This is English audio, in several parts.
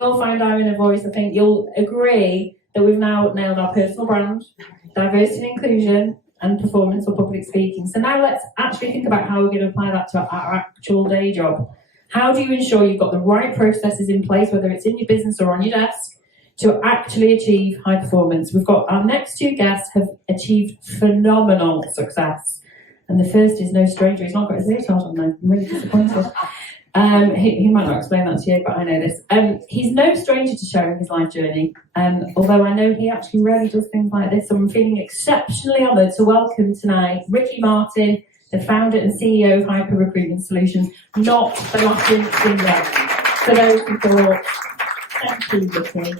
You'll find our inner voice. I think you'll agree that we've now nailed our personal brand, diversity and inclusion, and performance or public speaking. So now let's actually think about how we're going to apply that to our actual day job. How do you ensure you've got the right processes in place, whether it's in your business or on your desk, to actually achieve high performance? We've got our next two guests have achieved phenomenal success. And the first is no stranger. He's not got his leotard on though. I'm really disappointed. He might not explain that to you, but I know this. He's no stranger to sharing his life journey, although I know he actually rarely does things like this, so I'm feeling exceptionally honoured to welcome tonight Ricky Martin, the founder and CEO of Hyper Recruitment Solutions, not the Latin singer. For those who thought, thank you, Ricky.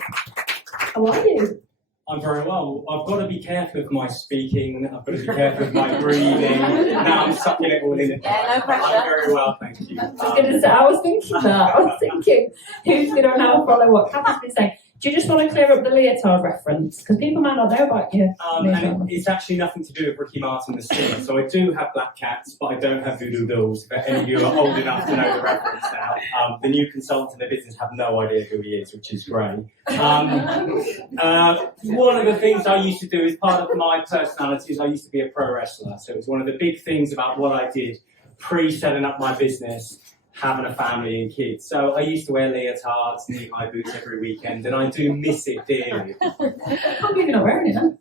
How are you? I'm very well. I've got to be careful of my speaking. I've got to be careful of my breathing. Now I'm sucking it all in. Yeah, no pressure. I'm very well, thank you. I was thinking that. I was thinking, who's going to now follow what Kathy's been saying? Do you just want to clear up the leotard reference? Because people might not know about you. And it's actually nothing to do with Ricky Martin, the singer. So I do have black cats, but I don't have voodoo dolls. If any of you are old enough to know the reference now, the new consultant in the business have no idea who he is, which is great. One of the things I used to do as part of my personality is I used to be a pro wrestler. So it was one of the big things about what I did pre-setting up my business, having a family and kids. So I used to wear leotards, knee-high boots every weekend, and I do miss it dearly. I can't believe you're not wearing it now.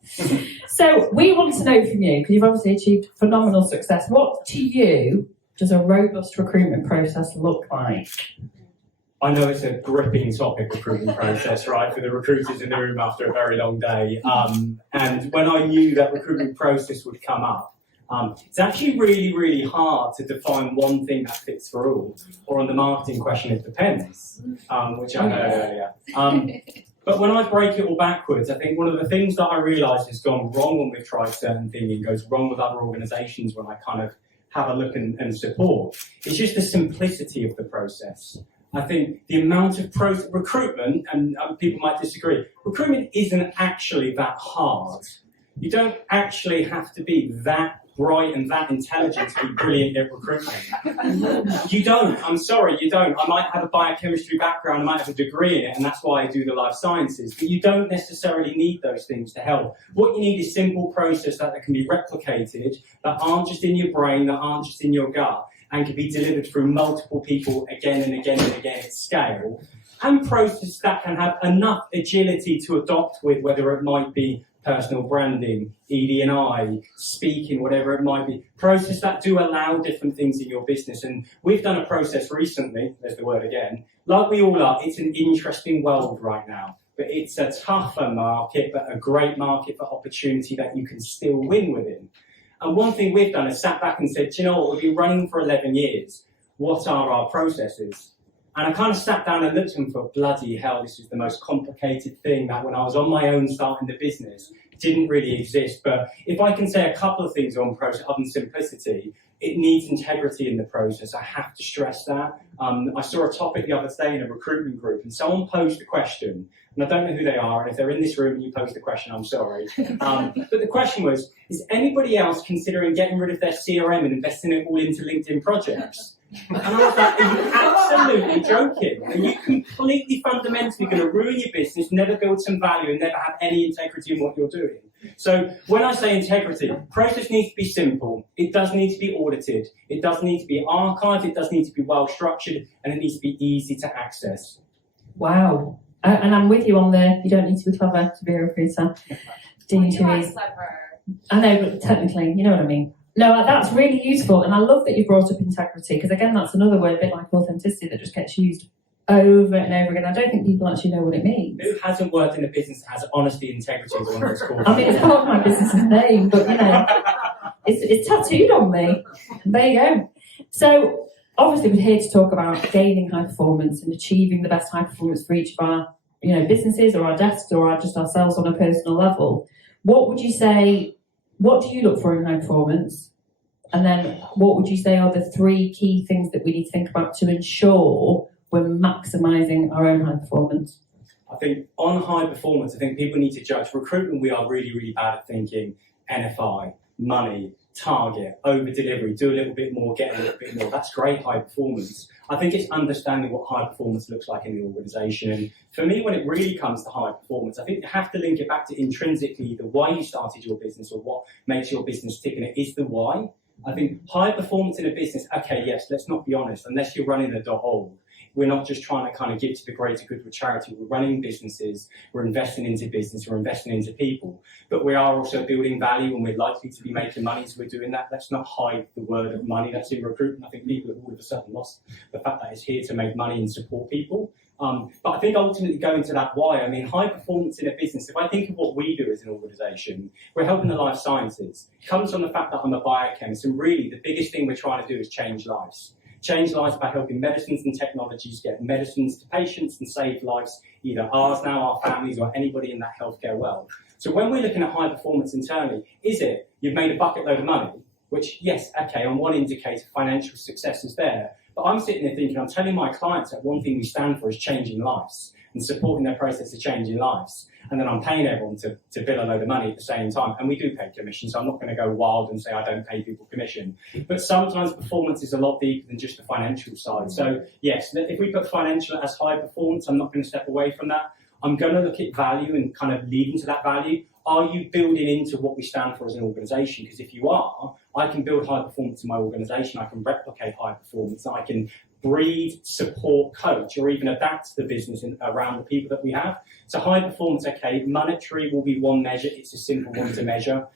So we want to know from you, because you've obviously achieved phenomenal success, what to you does a robust recruitment process look like? I know it's a gripping topic, recruitment process, right, for the recruiters in the room after a very long day. And when I knew that recruitment process would come up, it's actually really, really hard to define one thing that fits for all. Or on the marketing question, it depends, which I heard earlier. But when I break it all backwards, I think one of the things that I realise has gone wrong when we've tried certain things and goes wrong with other organisations when I kind of have a look and support, it's just the simplicity of the process. I think the amount of recruitment, and people might disagree, recruitment isn't actually that hard. You don't actually have to be that bright and that intelligent to be brilliant at recruitment. You don't. I'm sorry, you don't. I might have a biochemistry background, I might have a degree in it, and that's why I do the life sciences, but you don't necessarily need those things to help. What you need is simple process that can be replicated, that aren't just in your brain, that aren't just in your gut, and can be delivered through multiple people again and again and again at scale, and process that can have enough agility to adopt with, whether it might be personal branding, ED&I, speaking, whatever it might be. Process that do allow different things in your business. And we've done a process recently, there's the word again, like we all are, it's an interesting world right now. But it's a tougher market, but a great market for opportunity that you can still win within. And one thing we've done is sat back and said, do you know what, we've been running for 11 years. What are our processes? And I kind of sat down and looked at them for bloody hell, this is the most complicated thing that when I was on my own starting the business, didn't really exist. But if I can say a couple of things on process, other than simplicity, it needs integrity in the process. I have to stress that. I saw a topic the other day in a recruitment group, and someone posed a question, and I don't know who they are, and if they're in this room and you posed the question, I'm sorry. But the question was, is anybody else considering getting rid of their CRM and investing it all into LinkedIn projects? And I was like, are you absolutely joking? Are you completely fundamentally going to ruin your business, never build some value, and never have any integrity in what you're doing? So when I say integrity, process needs to be simple. It does need to be audited. It does need to be archived. It does need to be well structured, and it needs to be easy to access. Wow. And I'm with you on the, you don't need to be clever to be a recruiter. I know, but technically, you know what I mean. No, that's really useful, and I love that you brought up integrity, because again, that's another word, a bit like authenticity, that just gets used over and over again. I don't think people actually know what it means. Who hasn't worked in a business that has honesty and integrity as one of its core? I mean, it's part of my business's name, but you know, it's tattooed on me. There you go. So obviously, we're here to talk about gaining high performance and achieving the best high performance for each of our, you know, businesses or our desks or just ourselves on a personal level. What would you say? What do you look for in high performance? And then what would you say are the three key things that we need to think about to ensure we're maximising our own high performance? I think on high performance, I think people need to judge. Recruitment, we are really, really bad at thinking NFI, money, target, over delivery, do a little bit more, get a little bit more. That's great high performance. I think it's understanding what high performance looks like in the organisation. And for me, when it really comes to high performance, I think you have to link it back to intrinsically the why you started your business or what makes your business tick, and it is the why. I think high performance in a business, okay, yes, let's not be honest, unless you're running a .org, we're not just trying to kind of give to the greater good with charity. We're running businesses, we're investing into business, we're investing into people, but we are also building value and we're likely to be making money, so we're doing that. Let's not hide the word of money that's in recruitment. I think people have all of a sudden lost the fact that it's here to make money and support people. But I think ultimately going to that why, I mean, high performance in a business, if I think of what we do as an organisation, we're helping the life sciences. It comes from the fact that I'm a biochemist, and really the biggest thing we're trying to do is change lives. Change lives by helping medicines and technologies get medicines to patients and save lives, either ours now, our families, or anybody in that healthcare world. So when we're looking at high performance internally, is it you've made a bucket load of money, which, yes, okay, on one indicator, financial success is there, but I'm sitting there thinking, I'm telling my clients that one thing we stand for is changing lives and supporting their process of changing lives. And then I'm paying everyone to bill a load of money at the same time. And we do pay commission, so I'm not going to go wild and say I don't pay people commission. But sometimes performance is a lot deeper than just the financial side. So yes, if we put financial as high performance, I'm not going to step away from that. I'm going to look at value and kind of lead into that value. Are you building into what we stand for as an organisation? Because if you are, I can build high performance in my organisation, I can replicate high performance, I can breed, support, coach, or even adapt the business around the people that we have. So high performance, okay, monetary will be one measure, it's a simple one to measure.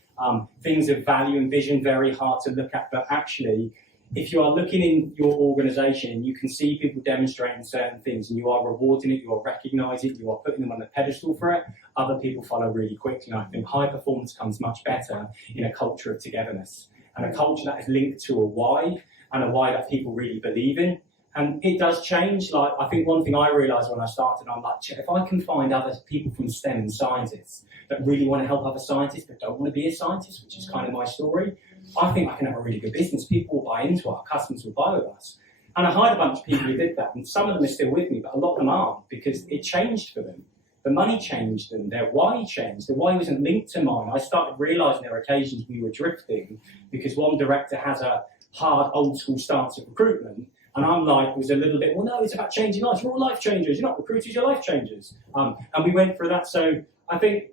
Things of value and vision, very hard to look at, but actually, if you are looking in your organisation and you can see people demonstrating certain things and you are rewarding it, you are recognising it, you are putting them on the pedestal for it, other people follow really quickly. And I think high performance comes much better in a culture of togetherness and a culture that is linked to a why and a why that people really believe in. And it does change. Like, I think one thing I realised when I started, I'm like, if I can find other people from STEM and scientists that really want to help other scientists but don't want to be a scientist, which is kind of my story, I think I can have a really good business. People will buy into it, our customers will buy with us. And I hired a bunch of people who did that, and some of them are still with me, but a lot of them aren't, because it changed for them. The money changed them, their why changed. The why wasn't linked to mine. I started realising there were occasions we were drifting because one director has a hard, old school stance of recruitment, and I'm like, was a little bit, well, no, it's about changing lives. We're all life changers. You're not recruiters, you're life changers. And we went through that. So I think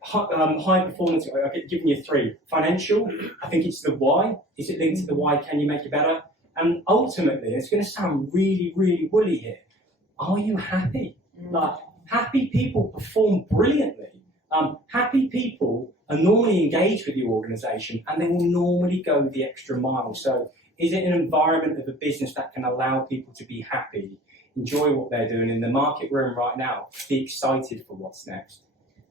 high performance, I've given you three. Financial, I think it's the why. Is it linked to the why? Can you make it better? And ultimately, it's going to sound really, really woolly here. Are you happy? Like, happy people perform brilliantly. Happy people are normally engaged with your organisation and they will normally go the extra mile. So is it an environment of a business that can allow people to be happy, enjoy what they're doing in the market we're in right now, be excited for what's next?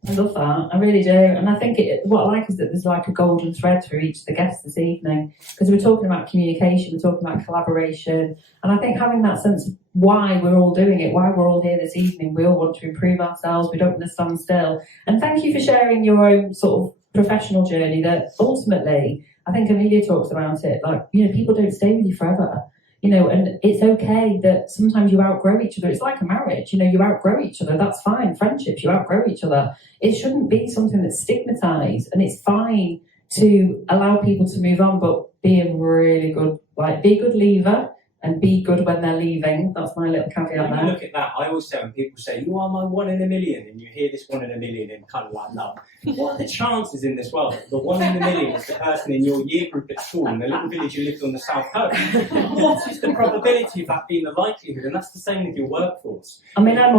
I love that, I really do. And I think what I like is that there's like a golden thread through each of the guests this evening, because we're talking about communication, we're talking about collaboration, and I think having that sense of why we're all doing it, why we're all here this evening, we all want to improve ourselves, we don't want to stand still. And thank you for sharing your own sort of professional journey that ultimately, I think Amelia talks about it, like, you know, people don't stay with you forever. You know, and it's okay that sometimes you outgrow each other. It's like a marriage, you know, you outgrow each other, that's fine. Friendships, you outgrow each other. It shouldn't be something that's stigmatised, and it's fine to allow people to move on, but be a really good, like, be a good leaver and be good when they're leaving. That's my little caveat when there. You look at that, I always say when people say, you are my 1 in a million, and you hear this 1 in a million and kind of like, no. What are the chances in this world that the 1 in a million is the person in your year group at school in the little village you lived on the south coast? What is the probability of that being the likelihood? And that's the same with your workforce. I mean, I've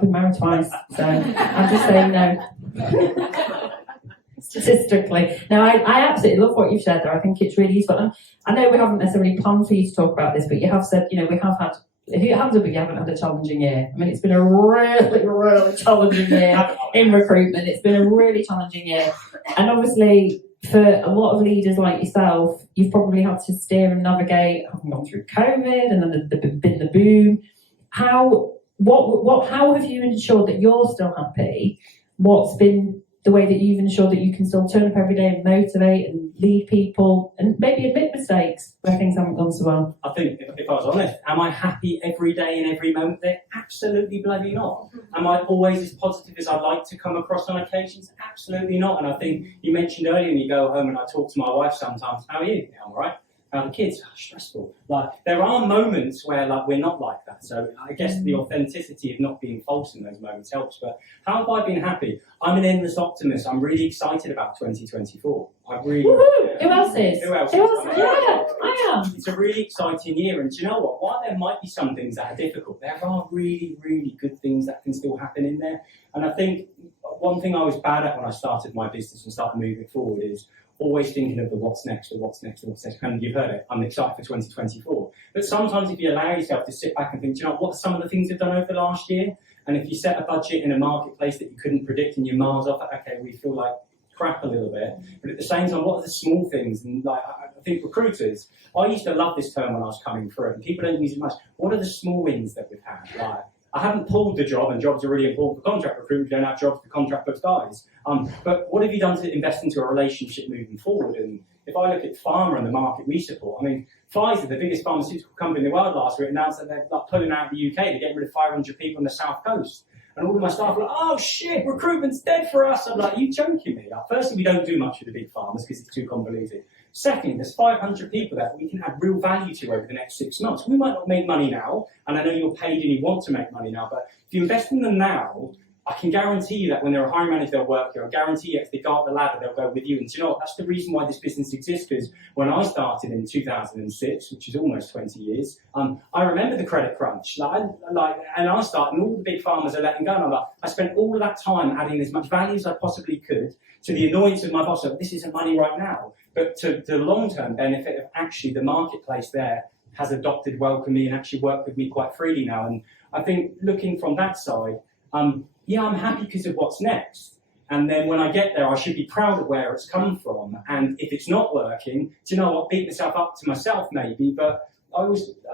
been married twice, so I'm just saying no. Statistically. Now, I absolutely love what you've said there. I think it's really useful. And I know we haven't necessarily planned for you to talk about this, but you have said, you know, we have had, if you haven't, but you haven't had a challenging year. I mean, it's been a really, really challenging year in recruitment. It's been a really challenging year. And obviously, for a lot of leaders like yourself, you've probably had to steer and navigate, having gone through COVID and then been the boom. How have you ensured that you're still happy? What's been the way that you've ensured that you can still turn up every day and motivate and lead people and maybe admit mistakes where things haven't gone so well? I think, if I was honest, am I happy every day and every moment there? Absolutely bloody not. Am I always as positive as I'd like to come across on occasions? Absolutely not. And I think you mentioned earlier when you go home, and I talk to my wife sometimes, how are you? Yeah, I'm all right. The kids are stressful. Like, there are moments where we're not like that. So I guess the authenticity of not being false in those moments helps. But how have I been happy? I'm an endless optimist. I'm really excited about 2024. I really. Woohoo! Who else is? Who else? Yeah, I am. It's a really exciting year, and do you know what? While there might be some things that are difficult, there are really, really good things that can still happen in there. And I think one thing I was bad at when I started my business and started moving forward is always thinking of the what's next, or what's next, or what's next. And you've heard it, I'm excited for 2024. But sometimes if you allow yourself to sit back and think, do you know what are some of the things you've done over the last year? And if you set a budget in a marketplace that you couldn't predict and you're miles off it, okay, we feel like crap a little bit. But at the same time, what are the small things? And I think recruiters, I used to love this term when I was coming through, and people don't use it much. What are the small wins that we've had? I haven't pulled the job, and jobs are really important for contract recruitment. You don't have jobs for contract booked guys. But what have you done to invest into a relationship moving forward? And if I look at pharma and the market we support, I mean, Pfizer, the biggest pharmaceutical company in the world last week, announced that they're pulling out of the UK to get rid of 500 people on the south coast. And all of my staff were like, oh shit, recruitment's dead for us. I'm like, are you joking me? Firstly, we don't do much with the big farmers because it's too convoluted. Secondly, there's 500 people that we can add real value to over the next 6 months. We might not make money now, and I know you're paid and you want to make money now, but if you invest in them now, I can guarantee you that when they're a hiring manager, they'll work here. I guarantee you if they go up the ladder, they'll go with you. And do you know what? That's the reason why this business exists, because when I started in 2006, which is almost 20 years, I remember the credit crunch. And I started, and all the big farmers are letting go. And I spent all of that time adding as much value as I possibly could, to the annoyance of my boss. So this isn't money right now, but to the long-term benefit of actually the marketplace there has adopted, welcomed me, and actually worked with me quite freely now. And I think looking from that side, yeah, I'm happy because of what's next. And then when I get there, I should be proud of where it's come from. And if it's not working, do you know what? Beat myself up to myself maybe, but I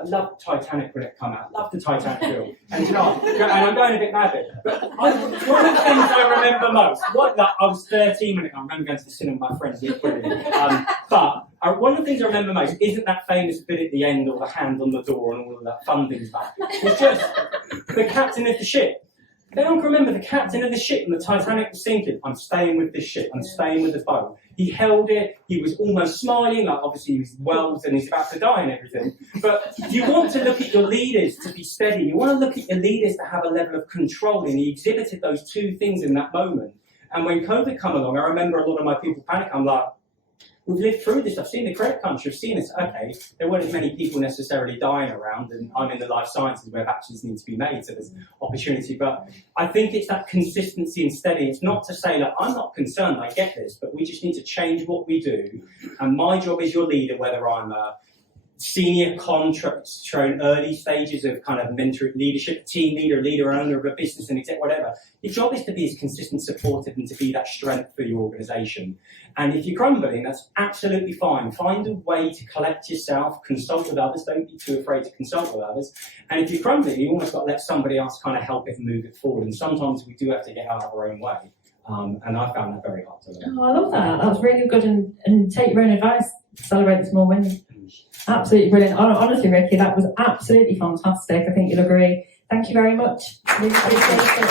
loved Titanic when it came out. Loved the Titanic film. And you know, and I'm going a bit mad at it. But one of the things I remember most, I was 13 when I remember going to the cinema with my friends. It was brilliant. But one of the things I remember most isn't that famous bit at the end, or the hand on the door and all of that fun things back. It's just the captain of the ship. They don't remember the captain of the ship and the Titanic was sinking. I'm staying with this ship. I'm staying with the boat. He held it. He was almost smiling, like obviously he was wells and he's about to die and everything. But you want to look at your leaders to be steady. You want to look at your leaders to have a level of control. And he exhibited those two things in that moment. And when COVID came along, I remember a lot of my people panic. I'm like, we've lived through this. I've seen the credit crunch. I've seen this. Okay, there weren't as many people necessarily dying around, and I'm in the life sciences where vaccines need to be made, so there's opportunity. But I think it's that consistency and steady. It's not to say that I'm not concerned, I get this, but we just need to change what we do. And my job as your leader, whether I'm a senior contract, showing early stages of kind of mentoring leadership, team leader, owner of a business, and exec, whatever. Your job is to be as consistent, supportive, and to be that strength for your organisation. And if you're crumbling, that's absolutely fine. Find a way to collect yourself, consult with others. Don't be too afraid to consult with others. And if you're crumbling, you almost got to let somebody else kind of help it and move it forward. And sometimes we do have to get out of our own way. And I found that very hard to learn. Oh, I love that. That was really good. And take your own advice. Celebrate the small wins. Absolutely brilliant. Honestly, Ricky, that was absolutely fantastic. I think you'll agree. Thank you very much. Really appreciate it.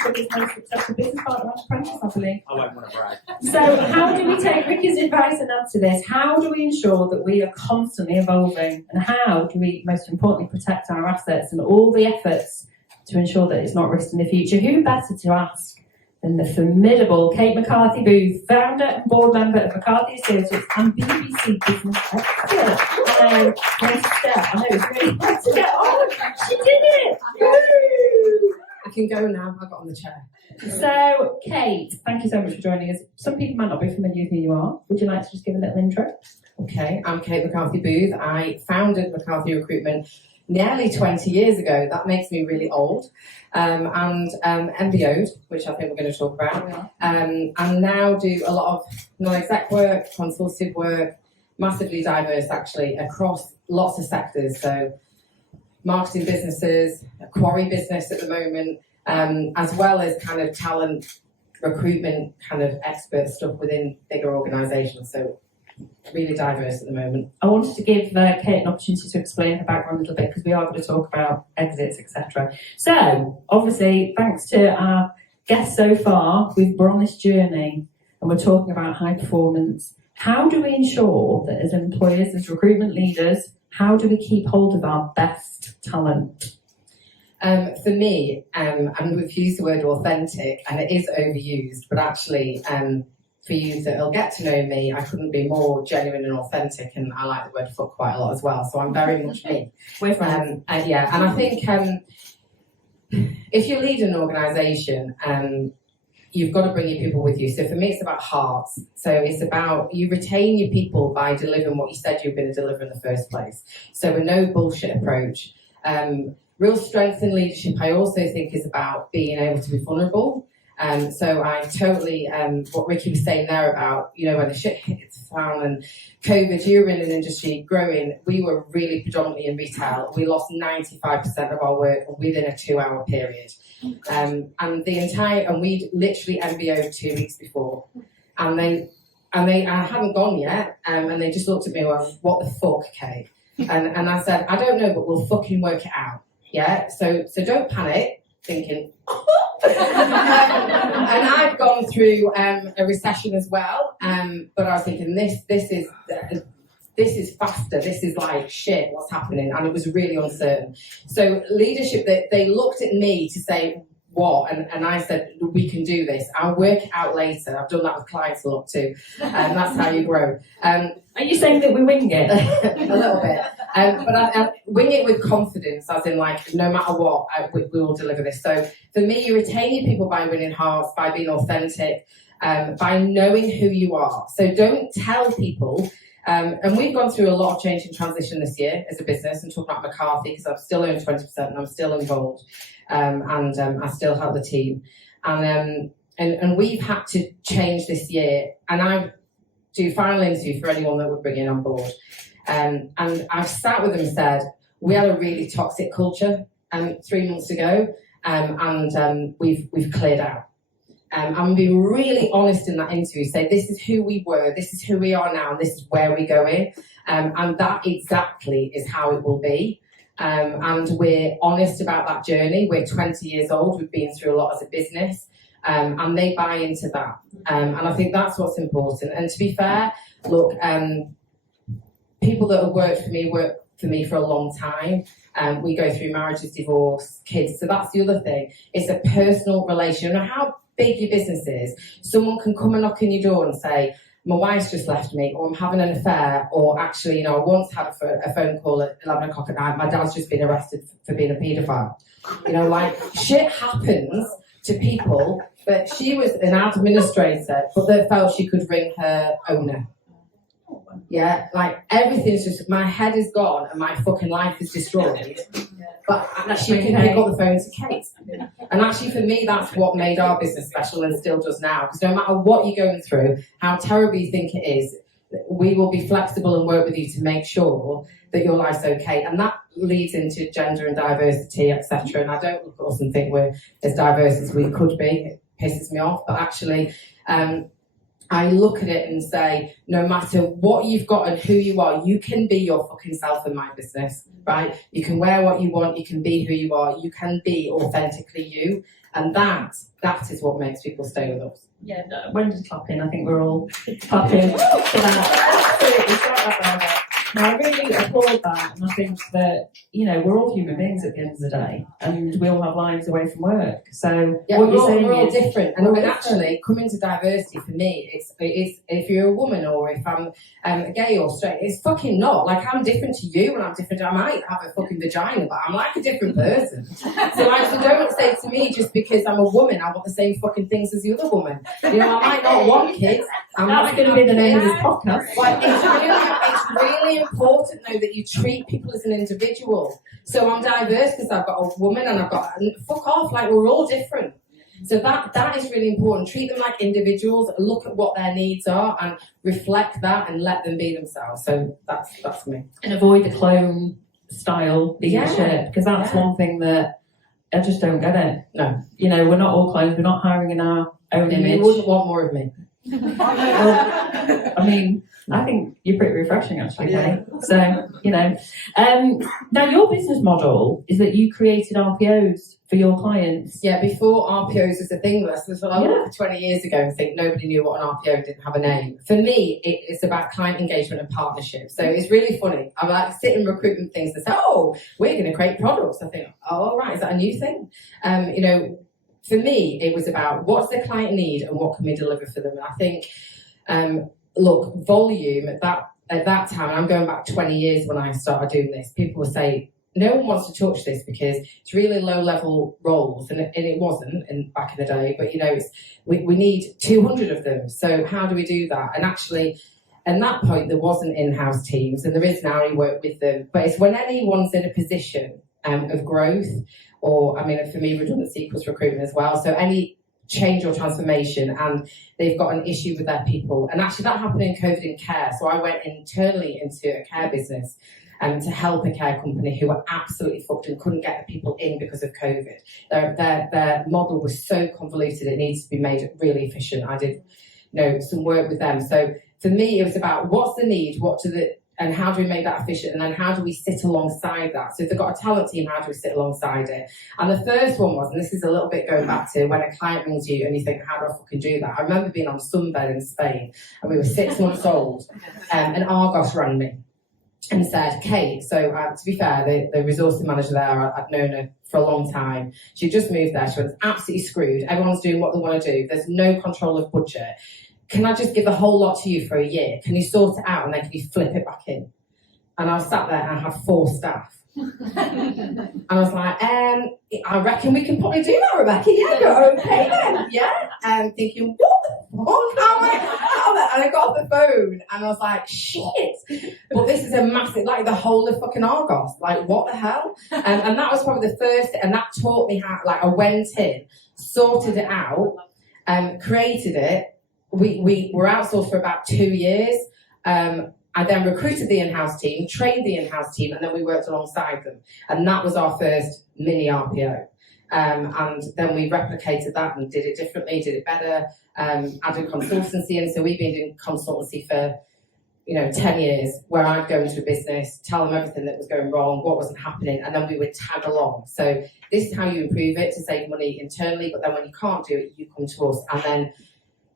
Sugar's most successful business partner and apprentice, I believe. I won't want to brag. So how do we take Ricky's advice and add to this? How do we ensure that we are constantly evolving? And how do we, most importantly, protect our assets and all the efforts to ensure that it's not risked in the future? Who better to ask than the formidable Kate McCarthy-Booth, founder and board member of McCarthy Associates and BBC Business Expert. I know it's really hard to get on. She did it! Woo! I can go now. I got on the chair. So, Kate, thank you so much for joining us. Some people might not be familiar with who you are. Would you like to just give a little intro? Okay, I'm Kate McCarthy-Booth. I founded McCarthy Recruitment nearly 20 years ago. That makes me really old. And MBO'd, which I think we're going to talk about. And now do a lot of non-exec work, consultative work, massively diverse actually, across lots of sectors. So marketing businesses, a quarry business at the moment, as well as kind of talent recruitment kind of expert stuff within bigger organisations. So really diverse at the moment. I wanted to give Kate an opportunity to explain her background a little bit because we are going to talk about exits, etc. So, obviously, thanks to our guests so far, we're on this journey and we're talking about high performance. How do we ensure that as employers, as recruitment leaders, how do we keep hold of our best talent? For me, and we've used the word authentic, and it is overused, but actually, for you that'll get to know me, I couldn't be more genuine and authentic, and I like the word fuck quite a lot as well, so I'm very much me. We're friends. Yeah, and I think if you lead an organisation, you've got to bring your people with you. So for me, it's about hearts. So it's about you retain your people by delivering what you said you were going to deliver in the first place. So a no bullshit approach. Real strength in leadership, I also think, is about being able to be vulnerable. So I totally, what Ricky was saying there about, when the shit hits the fan and COVID, you were in an industry growing, we were really predominantly in retail. We lost 95% of our work within a 2-hour period. And we'd literally MBO'd 2 weeks before. I hadn't gone yet, and they just looked at me, well, what the fuck, Kate? And I said, I don't know, but we'll fucking work it out. Yeah, so don't panic, thinking, and I've gone through a recession as well, but I was thinking this is faster, this is like shit, what's happening? And it was really uncertain. So leadership, they looked at me to say, what? And I said, we can do this. I'll work it out later. I've done that with clients a lot too. And that's how you grow. Are you saying that we wing it? A little bit. But I wing it with confidence, as in like, no matter what, we will deliver this. So for me, you retain your people by winning hearts, by being authentic, by knowing who you are. So don't tell people. And we've gone through a lot of change and transition this year as a business, and talking about McCarthy, because I'm still own 20% and I'm still involved. And I still help the team. And we've had to change this year. And I do final interview for anyone that would bring in on board. And I've sat with them and said, we had a really toxic culture 3 months ago, and we've cleared out. I'm being really honest in that interview, say this is who we were, this is who we are now, and this is where we're going. And that exactly is how it will be. And we're honest about that journey. We're 20 years old, we've been through a lot as a business, and they buy into that. And I think that's what's important. And to be fair, look, people that have worked for me for a long time. We go through marriages, divorce, kids. So that's the other thing. It's a personal relation. No matter how big your business is, someone can come and knock on your door and say, my wife's just left me, or I'm having an affair, or actually, I once had a phone call at 11 o'clock at night, my dad's just been arrested for being a paedophile. Like, shit happens to people, but she was an administrator, but they felt she could ring her owner. Yeah, like, everything's just, my head is gone and my fucking life is destroyed. But she can pick up the phone to Kate. And actually, for me, that's what made our business special and still does now. Because no matter what you're going through, how terrible you think it is, we will be flexible and work with you to make sure that your life's okay. And that leads into gender and diversity, etc. And I don't look at us and think we're as diverse as we could be. It pisses me off. But actually, I look at it and say, no matter what you've got and who you are, you can be your fucking self in my business, right? You can wear what you want, you can be who you are, you can be authentically you. And that is what makes people stay with us. Yeah, no, Wendy's clapping. I think we're all clapping for that. Absolutely, shout that round up. No, I really applaud that, and I think that, we're all human beings at the end of the day, and we all have lives away from work. So yeah, what you're saying we're all is different. And actually, coming to diversity for me, it's if you're a woman or if I'm gay or straight, it's fucking not. Like, I'm different to you, and I'm different. I might have a fucking vagina, but I'm like a different person. So don't say to me just because I'm a woman, I want the same fucking things as the other woman. I might not want kids. That's going to be the name of this podcast. Like, it's really important though that you treat people as an individual. So I'm diverse because I've got a woman and I've got fuck off, like, we're all different. So that is really important. Treat them like individuals, look at what their needs are and reflect that and let them be themselves. So that's me. And avoid the clone style leadership, because that's one thing that I just don't get it. No. You know, we're not all clones, we're not hiring in our own image. You wouldn't want more of me. Well, I mean, I think you're pretty refreshing actually, Kate. So, you know. Now your business model is that you created RPOs for your clients. Yeah, before RPOs was a thing, this was what I looked 20 years ago and think nobody knew what an RPO didn't have a name. For me, it's about client engagement and partnership. So it's really funny. I like sit in recruitment things and say, oh, we're going to create products. I think, oh, right, is that a new thing? You know, for me, it was about what's the client need and what can we deliver for them. And I think, look, volume at that time, I'm going back 20 years when I started doing this, people would say, no one wants to touch this because it's really low-level roles, and it wasn't back in the day. But you know, we need 200 of them. So how do we do that? And actually, at that point, there wasn't in-house teams, and there is now. We work with them, but it's when anyone's in a position of growth, or I mean, for me, redundancy equals recruitment as well. So any change or transformation, and they've got an issue with their people, and actually that happened in COVID in care. So I went internally into a care business. To help a care company who were absolutely fucked and couldn't get the people in because of COVID. Their model was so convoluted, it needs to be made really efficient. I did, you know, some work with them. So for me, it was about what's the need, and how do we make that efficient, and then how do we sit alongside that? So if they've got a talent team, how do we sit alongside it? And the first one was, and this is a little bit going back to when a client rings you and you think, how do I fucking do that? I remember being on sunbed in Spain, and we were 6 months old, and Argos rang me and said, Kate, so to be fair, the resourcing manager there, I'd known her for a long time. She just moved there. She was absolutely screwed. Everyone's doing what they want to do. There's no control of budget. Can I just give the whole lot to you for a year? Can you sort it out and then can you flip it back in? And I was sat there and I had 4 staff. And I was like, I reckon we can probably do that, Rebecca. Yeah, you're okay then. Yeah. And thinking, what? How am I? And I got off the phone and I was like, shit. But this is a massive, like the whole of fucking Argos. Like, what the hell? And that was probably the first, and that taught me how, like, I went in, sorted it out, created it. We were outsourced for about 2 years. I then recruited the in-house team, trained the in-house team, and then we worked alongside them. And that was our first mini RPO. And then we replicated that and did it differently, did it better, added consultancy in. So we've been doing consultancy for, 10 years, where I'd go into a business, tell them everything that was going wrong, what wasn't happening, and then we would tag along. So this is how you improve it to save money internally, but then when you can't do it, you come to us. And then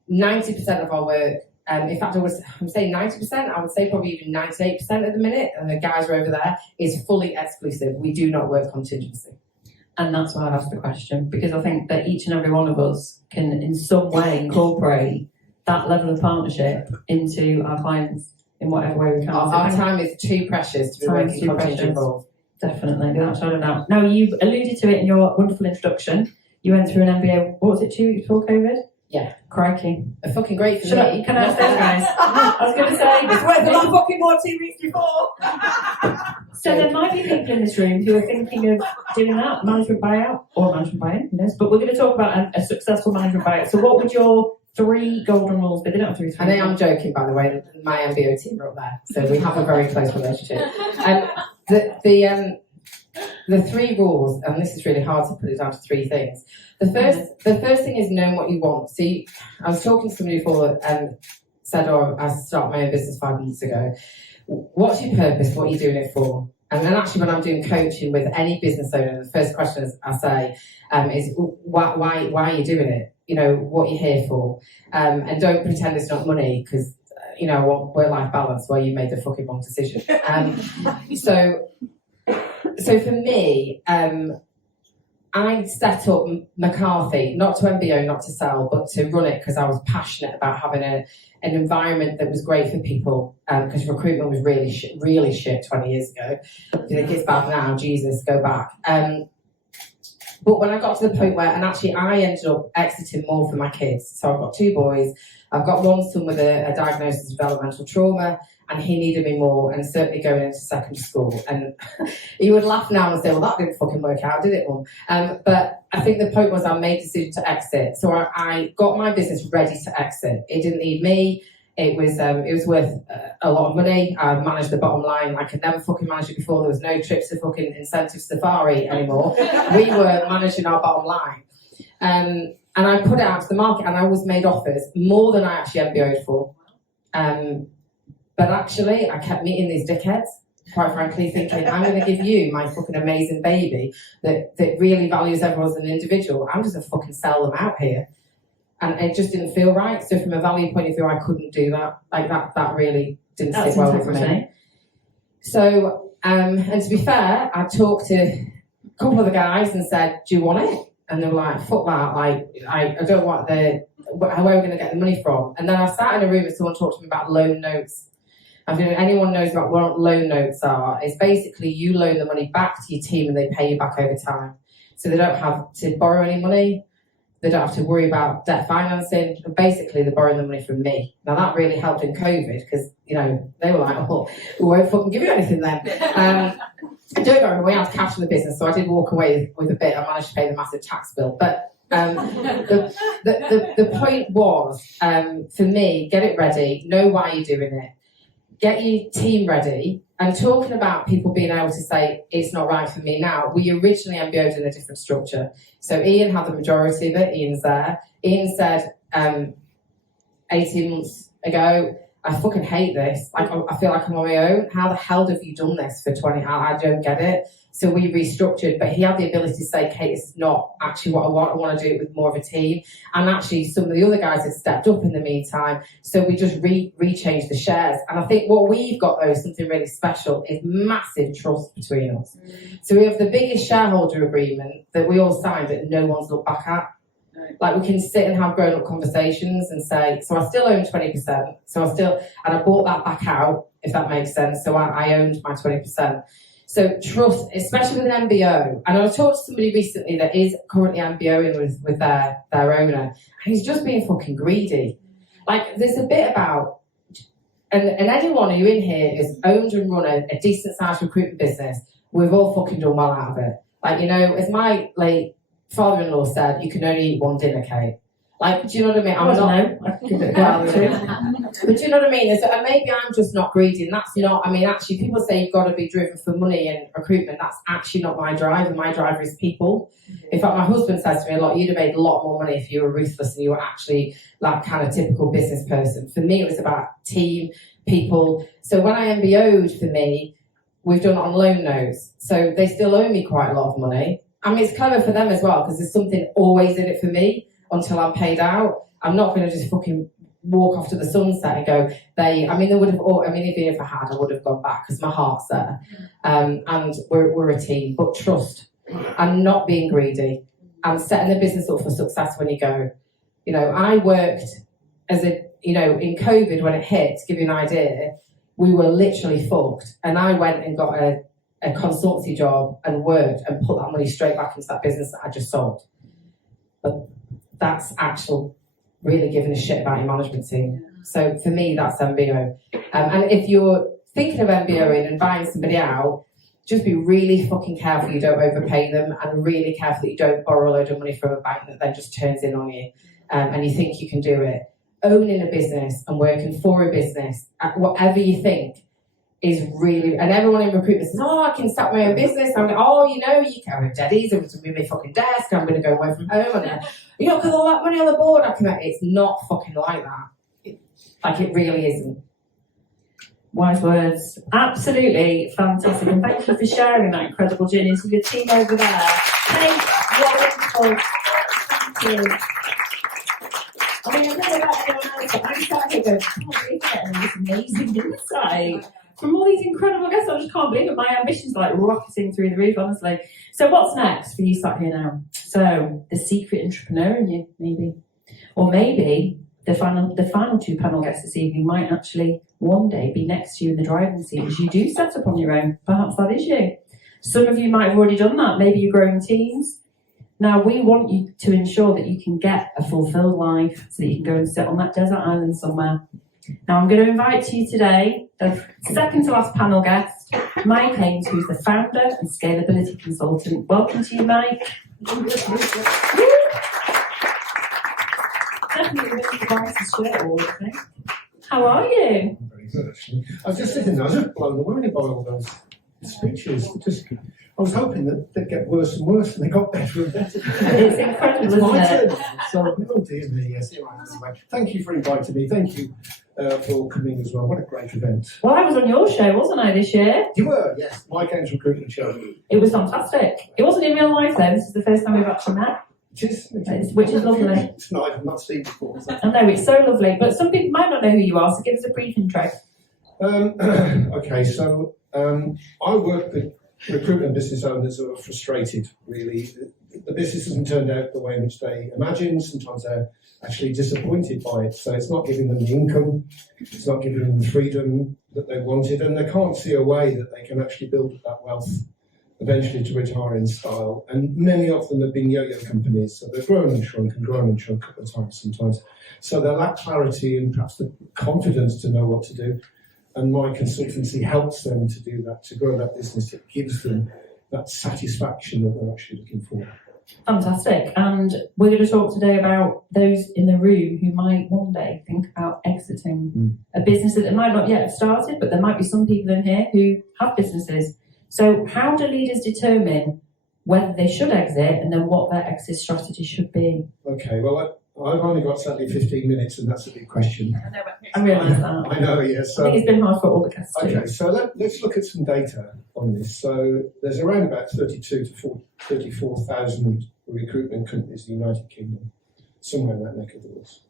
90% of our work, in fact, I'm saying 90%, I would say probably even 98% at the minute, and the guys are over there, is fully exclusive. We do not work contingency. And that's why I've asked the question, because I think that each and every one of us can in some way incorporate that level of partnership into our clients in whatever way we can. Our time is too precious to be working contingent roles. Definitely, without a shadow of a doubt. Now, you alluded to it in your wonderful introduction. You went through an MBA, what was it, 2 weeks before COVID? Yeah. Crikey. Fucking great for me. Can I say, guys? I was going to say, it's worth a lot fucking more 2 weeks before. So there might be people in this room who are thinking of doing that, management buyout, or management buy-in, who knows? But we're going to talk about a successful management buyout. So what would your 3 golden rules be? They don't have to be 3. I know I'm joking, by the way. My MBO team are up there, so we have a very close relationship. The 3 rules, and this is really hard to put it down to 3 things. The first thing is knowing what you want. See, I was talking to somebody before said, I started my own business 5 months ago. What's your purpose? What are you doing it for? And then actually when I'm doing coaching with any business owner, the first question I say is, why are you doing it? What you're here for. And don't pretend it's not money, because, I want work-life balance where you made the fucking wrong decision. So for me, I set up McCarthy, not to MBO, not to sell, but to run it because I was passionate about having an environment that was great for people, because recruitment was really shit 20 years ago. I think it's bad now, Jesus, go back. But when I got to the point where, and actually I ended up exiting more for my kids. So I've got 2 boys. I've got one son with a diagnosis of developmental trauma, and he needed me more, and certainly going into secondary school. And he would laugh now and say, well, that didn't fucking work out, did it, Mum? But I think the point was I made the decision to exit. So I got my business ready to exit. It didn't need me. It was worth a lot of money. I managed the bottom line. I could never fucking manage it before. There was no trips to fucking incentive safari anymore. We were managing our bottom line. And I put it out to the market, and I was made offers more than I actually MBO'd for. But actually, I kept meeting these dickheads, quite frankly, thinking, I'm going to give you my fucking amazing baby that really values everyone as an individual. I'm just going to fucking sell them out here. And it just didn't feel right. So from a value point of view, I couldn't do that. Like that really didn't sit well with me. So, and to be fair, I talked to a couple of the guys and said, do you want it? And they were like, fuck that. Like, I don't want where are we going to get the money from? And then I sat in a room and someone talked to me about loan notes. I mean, anyone knows about what loan notes are. It's basically you loan the money back to your team and they pay you back over time. So they don't have to borrow any money. They don't have to worry about debt financing. And basically, they're borrowing the money from me. Now, that really helped in COVID because, you know, they were like, oh, we won't fucking give you anything then. Don't get me wrong, we had cash in the business, so I did walk away with a bit. I managed to pay the massive tax bill. But the point was, for me, get it ready, know why you're doing it, get your team ready. And talking about people being able to say, it's not right for me now, we originally MBO'd in a different structure. So Ian had the majority of it, Ian's there. Ian said 18 months ago, I fucking hate this. Like, I feel like I'm on my own. How the hell have you done this for 20 hours? I don't get it. So we restructured, but he had the ability to say, Kate, this is not actually what I want. I want to do it with more of a team. And actually, some of the other guys had stepped up in the meantime. So we just rechanged the shares. And I think what we've got, though, is something really special, is massive trust between us. So we have the biggest shareholder agreement that we all signed that no one's looked back at. Like, we can sit and have grown-up conversations and say, so I still own 20%. And I bought that back out, if that makes sense. So I owned my 20%. So trust, especially with an MBO. And I talked to somebody recently that is currently MBOing with their owner, and he's just being fucking greedy. Like, there's a bit about, and anyone who in here has owned and run a decent-sized recruitment business, we've all fucking done well out of it. Like, you know, as my late father-in-law said, you can only eat one dinner, Kate. Like, do you know what I mean? But do you know what I mean? And maybe I'm just not greedy, and that's not, I mean, actually, people say you've got to be driven for money in recruitment. That's actually not my driver. My driver is people. In fact, my husband says to me a lot, you'd have made a lot more money if you were ruthless and you were actually that kind of typical business person. For me, it was about team, people. So when I MBO'd, for me, we've done it on loan notes. So they still owe me quite a lot of money. I mean, it's clever for them as well, because there's something always in it for me until I'm paid out. I'm not going to just fucking walk off to the sunset and go, they would have, even if I had, I would have gone back because my heart's there. And we're a team, but trust and not being greedy and setting the business up for success when you go. You know, I worked in COVID when it hit, to give you an idea, we were literally fucked. And I went and got a consultancy job and worked and put that money straight back into that business that I just sold. But that's actual really giving a shit about your management team. So for me, that's MBO. And if you're thinking of MBOing and buying somebody out, just be really fucking careful you don't overpay them, and really careful that you don't borrow a load of money from a bank that then just turns in on you and you think you can do it. Owning a business and working for a business, whatever you think, is really, and everyone in recruitment says, oh, I can start my own business. I'm like, oh, you know, you can with daddies, I'm going to move my fucking desk, I'm going to go away from home, and you know, because all that money on the board, it's not fucking like that. It really isn't. Wise words. Absolutely fantastic. And thank you for sharing that incredible journey with your team over there. Wonderful. Thank you. I mean, I don't know about anyone else, but I'm starting to go, we're getting this amazing insight from all these incredible guests. I just can't believe it. My ambitions are like rocketing through the roof, honestly. So what's next for you sat here now? So the secret entrepreneur in you, maybe. Or maybe the final two panel guests this evening might actually one day be next to you in the driving seat as you do set up on your own. Perhaps that is you. Some of you might have already done that. Maybe you're growing teams. Now, we want you to ensure that you can get a fulfilled life so that you can go and sit on that desert island somewhere. Now, I'm going to invite to you today the second to last panel guest, Mike Ames, who's the founder and scalability consultant. Welcome to you, Mike. Definitely really device is short, I think. How are you? I'm very good, actually. I was just sitting there, I was just blown away by all those speeches. I was hoping that they'd get worse and worse, and they got better and better. It's incredible, It's isn't my it? turn. So, oh dear me, yes, here I am anyway. Thank you for inviting me. Thank you for coming as well. What a great event. Well, I was on your show, wasn't I, this year? You were, yes. My Games Recruitment show. It was fantastic. It wasn't in real life though. This is the first time we've actually met. Which is lovely. Tonight, I've not seen before. So. I know, it's so lovely. But some people might not know who you are, so give us a brief intro. Okay, so I work with recruitment business owners who are frustrated, really. The business hasn't turned out the way in which they imagined. Sometimes they're actually disappointed by it. So it's not giving them the income, it's not giving them the freedom that they wanted, and they can't see a way that they can actually build that wealth eventually to retire in style. And many of them have been yo-yo companies, so they've grown and shrunk a couple of times sometimes. So they lack clarity and perhaps the confidence to know what to do. And my consultancy helps them to do that, to grow that business. It gives them that satisfaction that they're actually looking for. Fantastic. And we're going to talk today about those in the room who might one day think about exiting a business that they might not yet have started, but there might be some people in here who have businesses. So how do leaders determine whether they should exit and then what their exit strategy should be? Okay, well, I've only got sadly 15 minutes, and that's a big question. I realise that. I know, yes. I think it's been hard for all the guests too. Okay, so let's look at some data on this. So there's around about 32 to 34,000 recruitment companies in the United Kingdom, somewhere in that neck of the woods.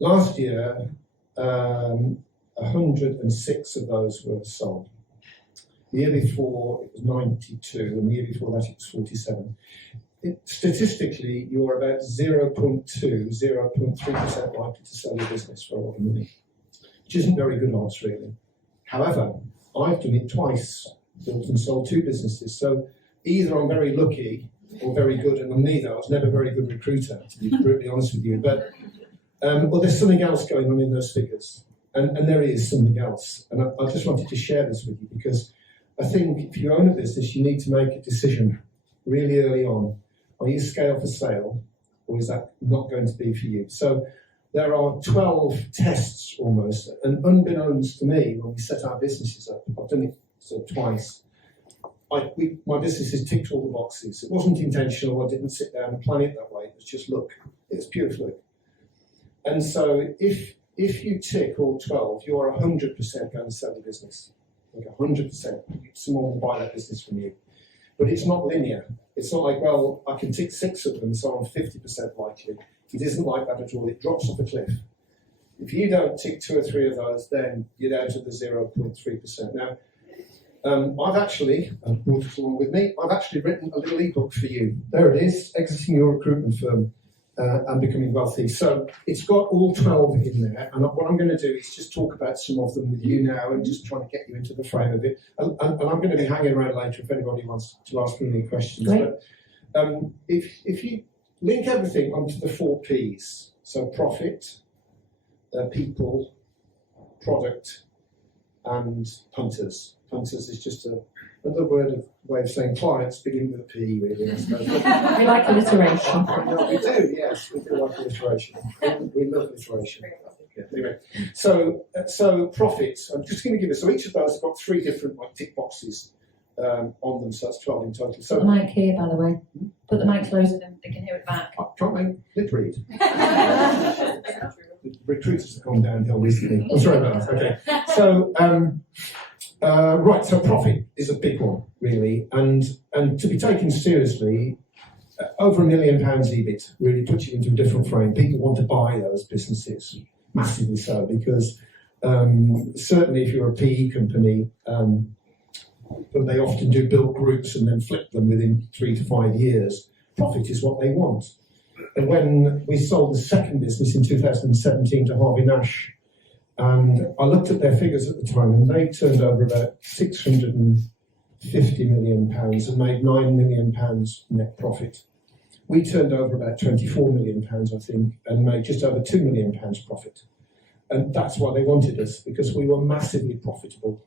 Last year, 106 of those were sold. The year before, it was 92, and the year before that, it was 47. Statistically, you're about 0.3% likely to sell your business for a lot of money, which isn't very good odds, really. However, I've done it twice, built and sold 2 businesses. So either I'm very lucky or very good, and I'm neither. I was never a very good recruiter, to be brutally honest with you. But well, there's something else going on in those figures, and there is something else. And I just wanted to share this with you because I think if you own a business, you need to make a decision really early on. Are you scale for sale, or is that not going to be for you? So there are 12 tests almost, and unbeknownst to me, when we set our businesses up, I've done it twice, my businesses ticked all the boxes. It wasn't intentional, I didn't sit down and plan it that way, it was just luck. It was pure fluke. And so if you tick all 12, you're 100% going to sell the business. Like 100%. Someone will buy that business from you. But it's not linear. It's not like, well, I can tick 6 of them, so I'm 50% likely. It isn't like that at all. It drops off a cliff. If you don't tick 2 or 3 of those, then you're down to the 0.3%. Now, I've brought it along with me, I've actually written a little ebook for you. There it is, Exiting Your Recruitment Firm and Becoming Wealthy. So it's got all 12 in there, and what I'm going to do is just talk about some of them with you now and just trying to get you into the frame of it. And I'm going to be hanging around later if anybody wants to ask me any questions. Great. But if you link everything onto the 4 Ps, so profit, people, product, and hunters. Hunters is just another way of saying clients begin with a P, really. I suppose. We like alliteration. No, we do, yes, we do like alliteration. We love alliteration. Yeah, anyway, so profits. I'm just going to give you. So each of those have got 3 different tick boxes on them. So that's 12 in total. So Put the mic here, by the way. Put the mic closer, then they can hear it back. I can't make lip read. The recruiters have gone downhill recently. I'm sorry about that. Okay. So. Right, so profit is a big one, really, and to be taken seriously, over £1 million EBIT really puts you into a different frame. People want to buy those businesses, massively so, because certainly if you're a PE company, they often do build groups and then flip them within 3 to 5 years. Profit is what they want. And when we sold the second business in 2017 to Harvey Nash, and I looked at their figures at the time, and they turned over about £650 million and made £9 million net profit. We turned over about £24 million, I think, and made just over £2 million profit. And that's why they wanted us, because we were massively profitable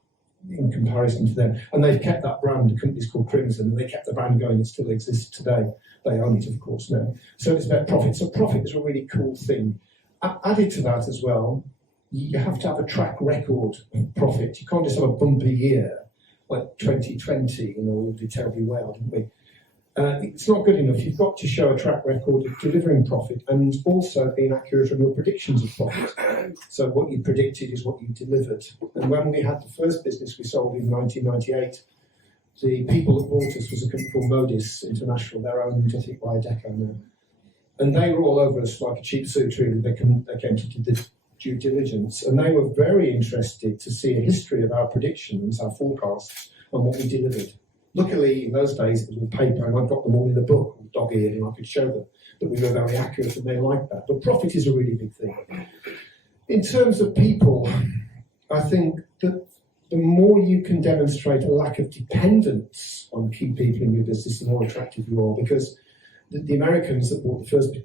in comparison to them. And they've kept that brand. The company's called Crimson, and they kept the brand going. It still exists today. They own it, of course, now. So it's about profit. So profit is a really cool thing. Added to that as well, you have to have a track record of profit. You can't just have a bumpy year like 2020, we did terribly well, didn't we? It's not good enough. You've got to show a track record of delivering profit and also being accurate on your predictions of profit. So what you predicted is what you delivered. And when we had the first business we sold in 1998, the people that bought us was a company called Modis International. They're owned, I think, by Adecco now. And they were all over us like a cheap suit, really. They came to do the due diligence. And they were very interested to see a history of our predictions, our forecasts, and what we delivered. Luckily, in those days, it was all paper, and I'd got them all in a book, dog-eared, and I could show them that we were very accurate, and they liked that. But profit is a really big thing. In terms of people, I think that the more you can demonstrate a lack of dependence on key people in your business, the more attractive you are. Because the Americans that bought the first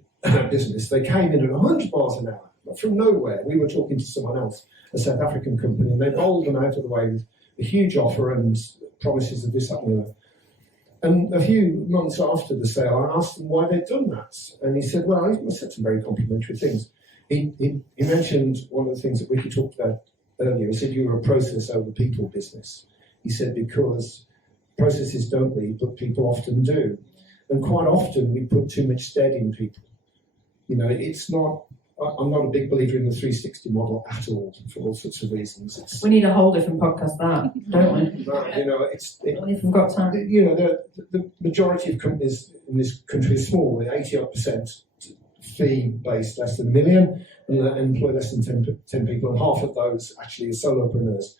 business, they came in at 100 miles an hour, from nowhere. We were talking to someone else, a South African company, and they bowled them out of the way with a huge offer and promises of this, that, and the other. And a few months after the sale, I asked him why they'd done that. And he said, well, he said some very complimentary things. He mentioned one of the things that Ricky talked about earlier. He said, you were a process over people business. He said, because processes don't lead, but people often do. And quite often we put too much stead in people. It's not, I'm not a big believer in the 360 model at all, for all sorts of reasons. We need a whole different podcast that, don't we? If we've got time. The majority of companies in this country are small. They're 80% fee-based, less than $1 million, and they employ less than 10 people, and half of those actually are solopreneurs.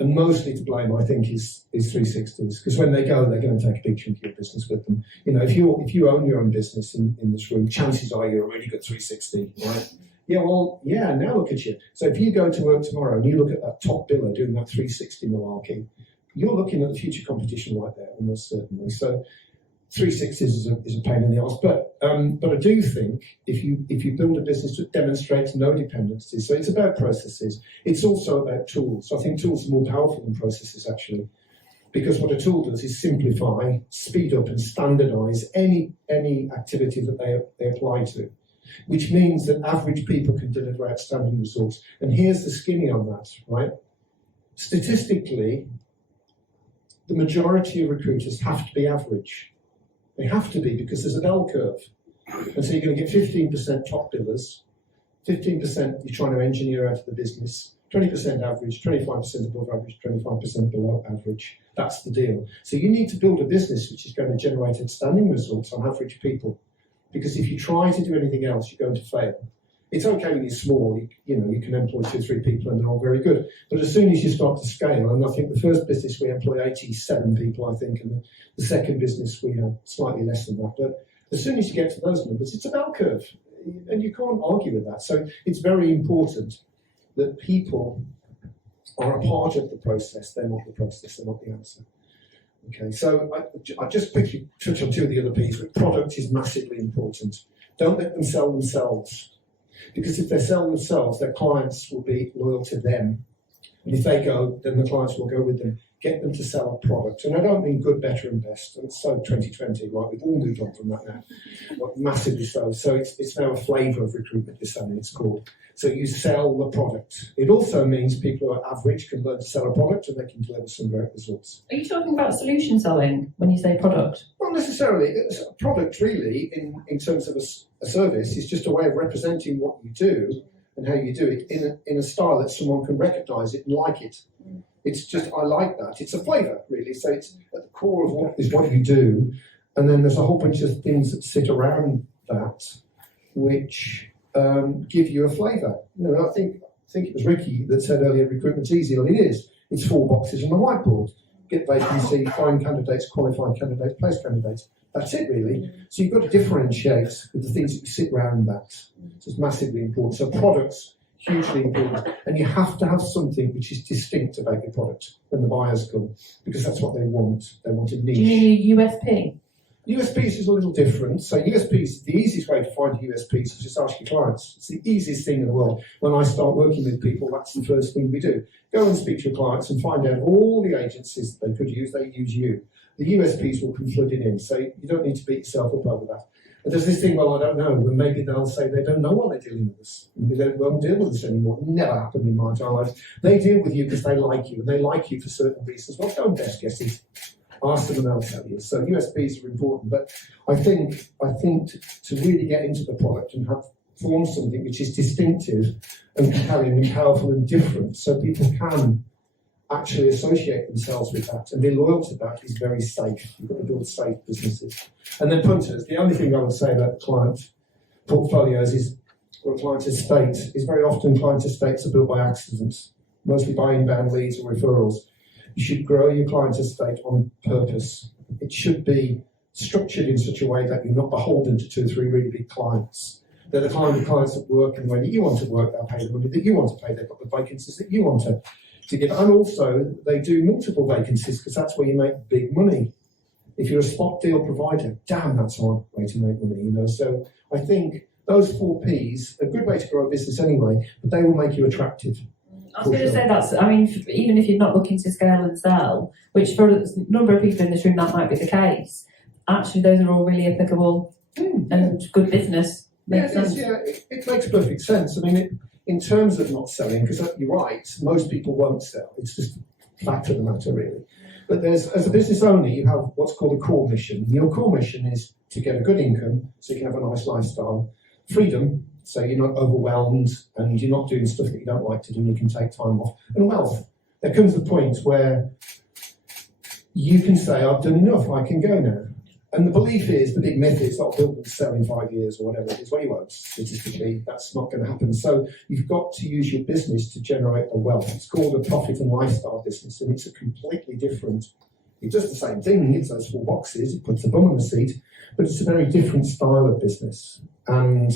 And mostly to blame, I think, is 360s, because when they go, they're going to take a big chunk of your business with them. If you own your own business in this room, chances are you're a really good 360, right? Now look at you. So if you go to work tomorrow and you look at that top biller doing that 360 malarkey, you're looking at the future competition right there, almost certainly. So 360s is a pain in the arse, but I do think if you build a business that demonstrates no dependency, so it's about processes, it's also about tools. So I think tools are more powerful than processes, actually, because what a tool does is simplify, speed up, and standardise any activity that they apply to, which means that average people can deliver outstanding results. And here's the skinny on that, right? Statistically, the majority of recruiters have to be average. They have to be, because there's a bell curve. And so you're going to get 15% top billers, 15% you're trying to engineer out of the business, 20% average, 25% above average, 25% below average. That's the deal. So you need to build a business which is going to generate outstanding results on average people. Because if you try to do anything else, you're going to fail. It's okay when you're small, you can employ 2 or 3 people and they're all very good. But as soon as you start to scale, and I think the first business we employed 87 people, I think, and the second business we had slightly less than that. But as soon as you get to those numbers, it's a bell curve, and you can't argue with that. So it's very important that people are a part of the process. They're not the process, they're not the answer. Okay, so I just quickly touch on 2 of the other P's, but product is massively important. Don't let them sell themselves. Because if they sell themselves, their clients will be loyal to them. And if they go, then the clients will go with them. Get them to sell a product. And I don't mean good, better, and best. And it's so 2020, right? We've all moved on from that now. Massively so. So it's now a flavour of recruitment, this something it's called. So you sell the product. It also means people who are average can learn to sell a product and they can deliver some great results. Are you talking about solution selling when you say product? Not necessarily. A product, really, in terms of a service, is just a way of representing what you do and how you do it in a style that someone can recognise it and like it. It's just, I like that. It's a flavour, really. So it's at the core of what you do. And then there's a whole bunch of things that sit around that which give you a flavour. I think it was Ricky that said earlier, recruitment's easy. Well, it is. It's 4 boxes on the whiteboard. Get vacancy, find candidates, qualify candidates, place candidates. That's it, really. So you've got to differentiate with the things that sit around that. So it's massively important. So products, hugely important. And you have to have something which is distinct about your product when the buyers come, because that's what they want. They want a niche. Do you mean a USP? USPs is a little different. So USPs, the easiest way to find USPs is just ask your clients. It's the easiest thing in the world. When I start working with people, that's the first thing we do. Go and speak to your clients and find out all the agencies they could use, they use you. The USPs will come flooding in, so you don't need to beat yourself up over that. And there's this thing, well, I don't know, and maybe they'll say they don't know what they're dealing with us. Maybe they won't deal with us anymore. It never happened in my entire life. They deal with you because they like you, and they like you for certain reasons. Well, don't best guess it. Ask them and they'll tell you. So USPs are important, but I think to really get into the product and form something which is distinctive and compelling and powerful and different, so people can actually associate themselves with that and be loyal to that, is very safe. You've got to build safe businesses. And then punters, the only thing I would say about client portfolios is, or client estates, is very often client estates are built by accidents, mostly by inbound leads or referrals. You should grow your client estate on purpose. It should be structured in such a way that you're not beholden to 2 or 3 really big clients. They're the kind of clients that work in the way that you want to work, they'll pay the money that you want to pay, they've got the vacancies that you want to give. And also, they do multiple vacancies because that's where you make big money. If you're a spot deal provider, damn, that's a hard way to make money, you know. So I think those 4 Ps are a good way to grow a business anyway, but they will make you attractive. I was going to say that's, I mean, even if you're not looking to scale and sell, which for a number of people in this room that might be the case, actually those are all really applicable and good business. Makes sense. It makes perfect sense. I mean, in terms of not selling, because you're right, most people won't sell. It's just a fact of the matter, really. But as a business owner, you have what's called a core mission. Your core mission is to get a good income so you can have a nice lifestyle. Freedom, so you're not overwhelmed and you're not doing stuff that you don't like to do and you can take time off. And wealth. There comes a point where you can say, I've done enough, I can go now. And the belief is, the big myth is, I'll build and sell in 5 years or whatever it is. Well, you won't. Statistically, that's not going to happen. So you've got to use your business to generate the wealth. It's called a profit and lifestyle business, and it's a completely different, it does the same thing, it's those 4 boxes, it puts the bum on the seat, but it's a very different style of business. And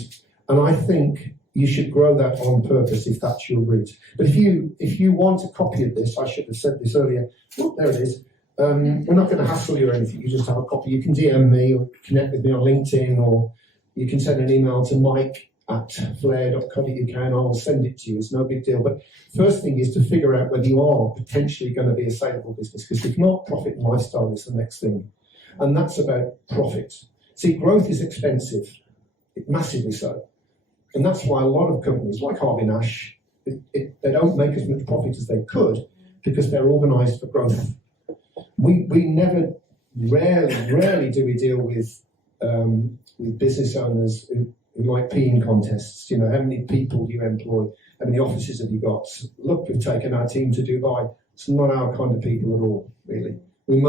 I think you should grow that on purpose if that's your route. But if you want a copy of this, I should have said this earlier. Oh, there it is. We're not going to hassle you or anything. You just have a copy. You can DM me or connect with me on LinkedIn, or you can send an email to mike@flair.co.uk and I'll send it to you. It's no big deal. But first thing is to figure out whether you are potentially going to be a saleable business, because if not, profit and lifestyle is the next thing. And that's about profit. See, growth is expensive, massively so. And that's why a lot of companies like Harvey Nash, they don't make as much profit as they could because they're organised for growth. We rarely do we deal with business owners who like peeing contests. You know, how many people do you employ? How many offices have you got? Look, we've taken our team to Dubai. It's not our kind of people at all, really. We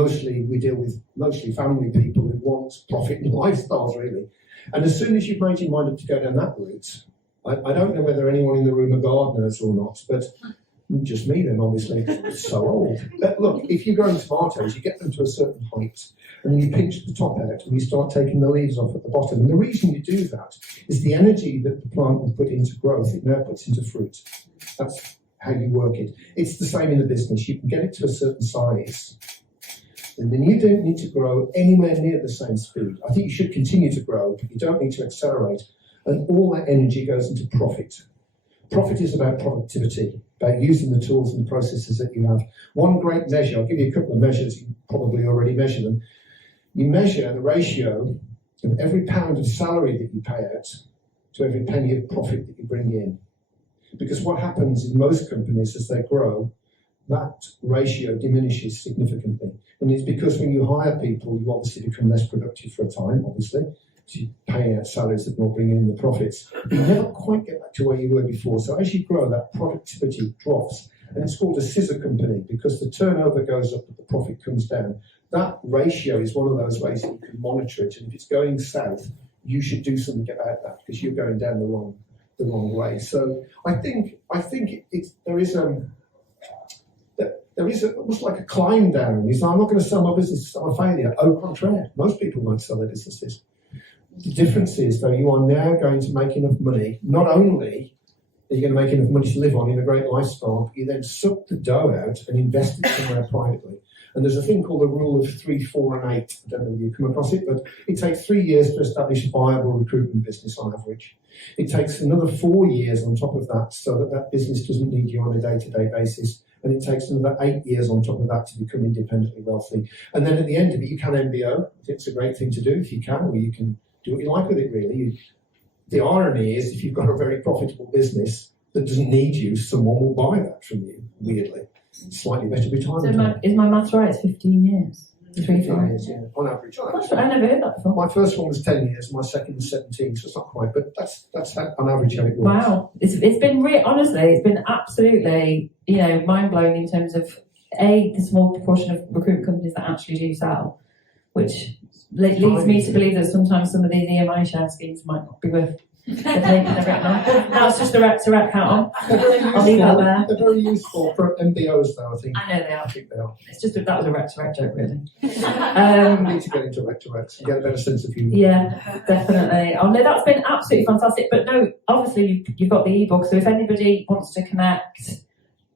deal with mostly family people who want profit and lifestyles, really. And as soon as you've made your mind up to go down that route, I don't know whether anyone in the room are gardeners or not, but just me then, obviously. It's so old. But look, if you're growing tomatoes, you get them to a certain height, and then you pinch the top out, and you start taking the leaves off at the bottom. And the reason you do that is the energy that the plant will put into growth, it now puts into fruit. That's how you work it. It's the same in the business. You can get it to a certain size, and then you don't need to grow anywhere near the same speed. I think you should continue to grow, but you don't need to accelerate. And all that energy goes into profit. Profit is about productivity, about using the tools and the processes that you have. One great measure, I'll give you a couple of measures, you probably already measure them. You measure the ratio of every pound of salary that you pay out to every penny of profit that you bring in. Because what happens in most companies as they grow, that ratio diminishes significantly. And it's because when you hire people, you obviously become less productive for a time, obviously. So you're paying out salaries that are not bringing in the profits. You never quite get back to where you were before. So as you grow, that productivity drops. And it's called a scissor company because the turnover goes up but the profit comes down. That ratio is one of those ways that you can monitor it. And if it's going south, you should do something about that because you're going down the wrong way. So I think there is almost like a climb down. You say, I'm not going to sell my business, I'm a failure. Au contraire, most people won't sell their businesses. The difference is, though, you are now going to make enough money. Not only are you going to make enough money to live on in a great lifestyle, but you then suck the dough out and invest it somewhere privately. And there's a thing called the rule of 3, 4, and 8. I don't know if you've come across it, but it takes 3 years to establish a viable recruitment business on average. It takes another 4 years on top of that so that that business doesn't need you on a day-to-day basis. And it takes another 8 years on top of that to become independently wealthy. And then at the end of it, you can MBO. It's a great thing to do if you can, or you can do what you like with it, really. The irony is, if you've got a very profitable business that doesn't need you, someone will buy that from you, weirdly. Slightly better retirement. So is my maths right? It's 15 years. 3 5 years, yeah, on average. I never heard that before. My first one was 10 years, my second was 17, so it's not quite, but that's on average how it works. Wow, it's been honestly, it's been absolutely, mind blowing in terms of the small proportion of recruitment companies that actually do sell, which leads me to believe that sometimes some of these EMI share schemes might not be worth the paper they're written on. That's just a rec count on. I'll leave that there. They're very useful for MBOs, though, I think. I know they are. I think they are. It's just that was a rec joke, really. We need to get into rec and get a better sense of humour. Yeah, definitely. Oh no, that's been absolutely fantastic. But no, obviously you've got the ebook, so if anybody wants to connect,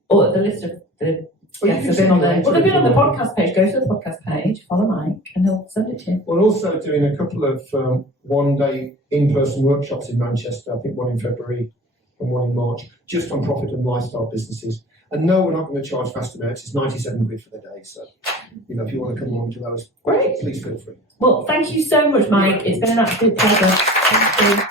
or the list of the guests have been on there. Well, they've been on the podcast page. Go to the podcast page, follow Mike, and he'll send it to you. We're also doing a couple of one-day in-person workshops in Manchester. I think one in February and one in March, just on profit and lifestyle businesses. And no, we're not going to charge fast amounts. It's 97 quid for the day. So, if you want to come along to those, great. Please feel free. Well, thank you so much, Mike. It's been an absolute pleasure. Thank you.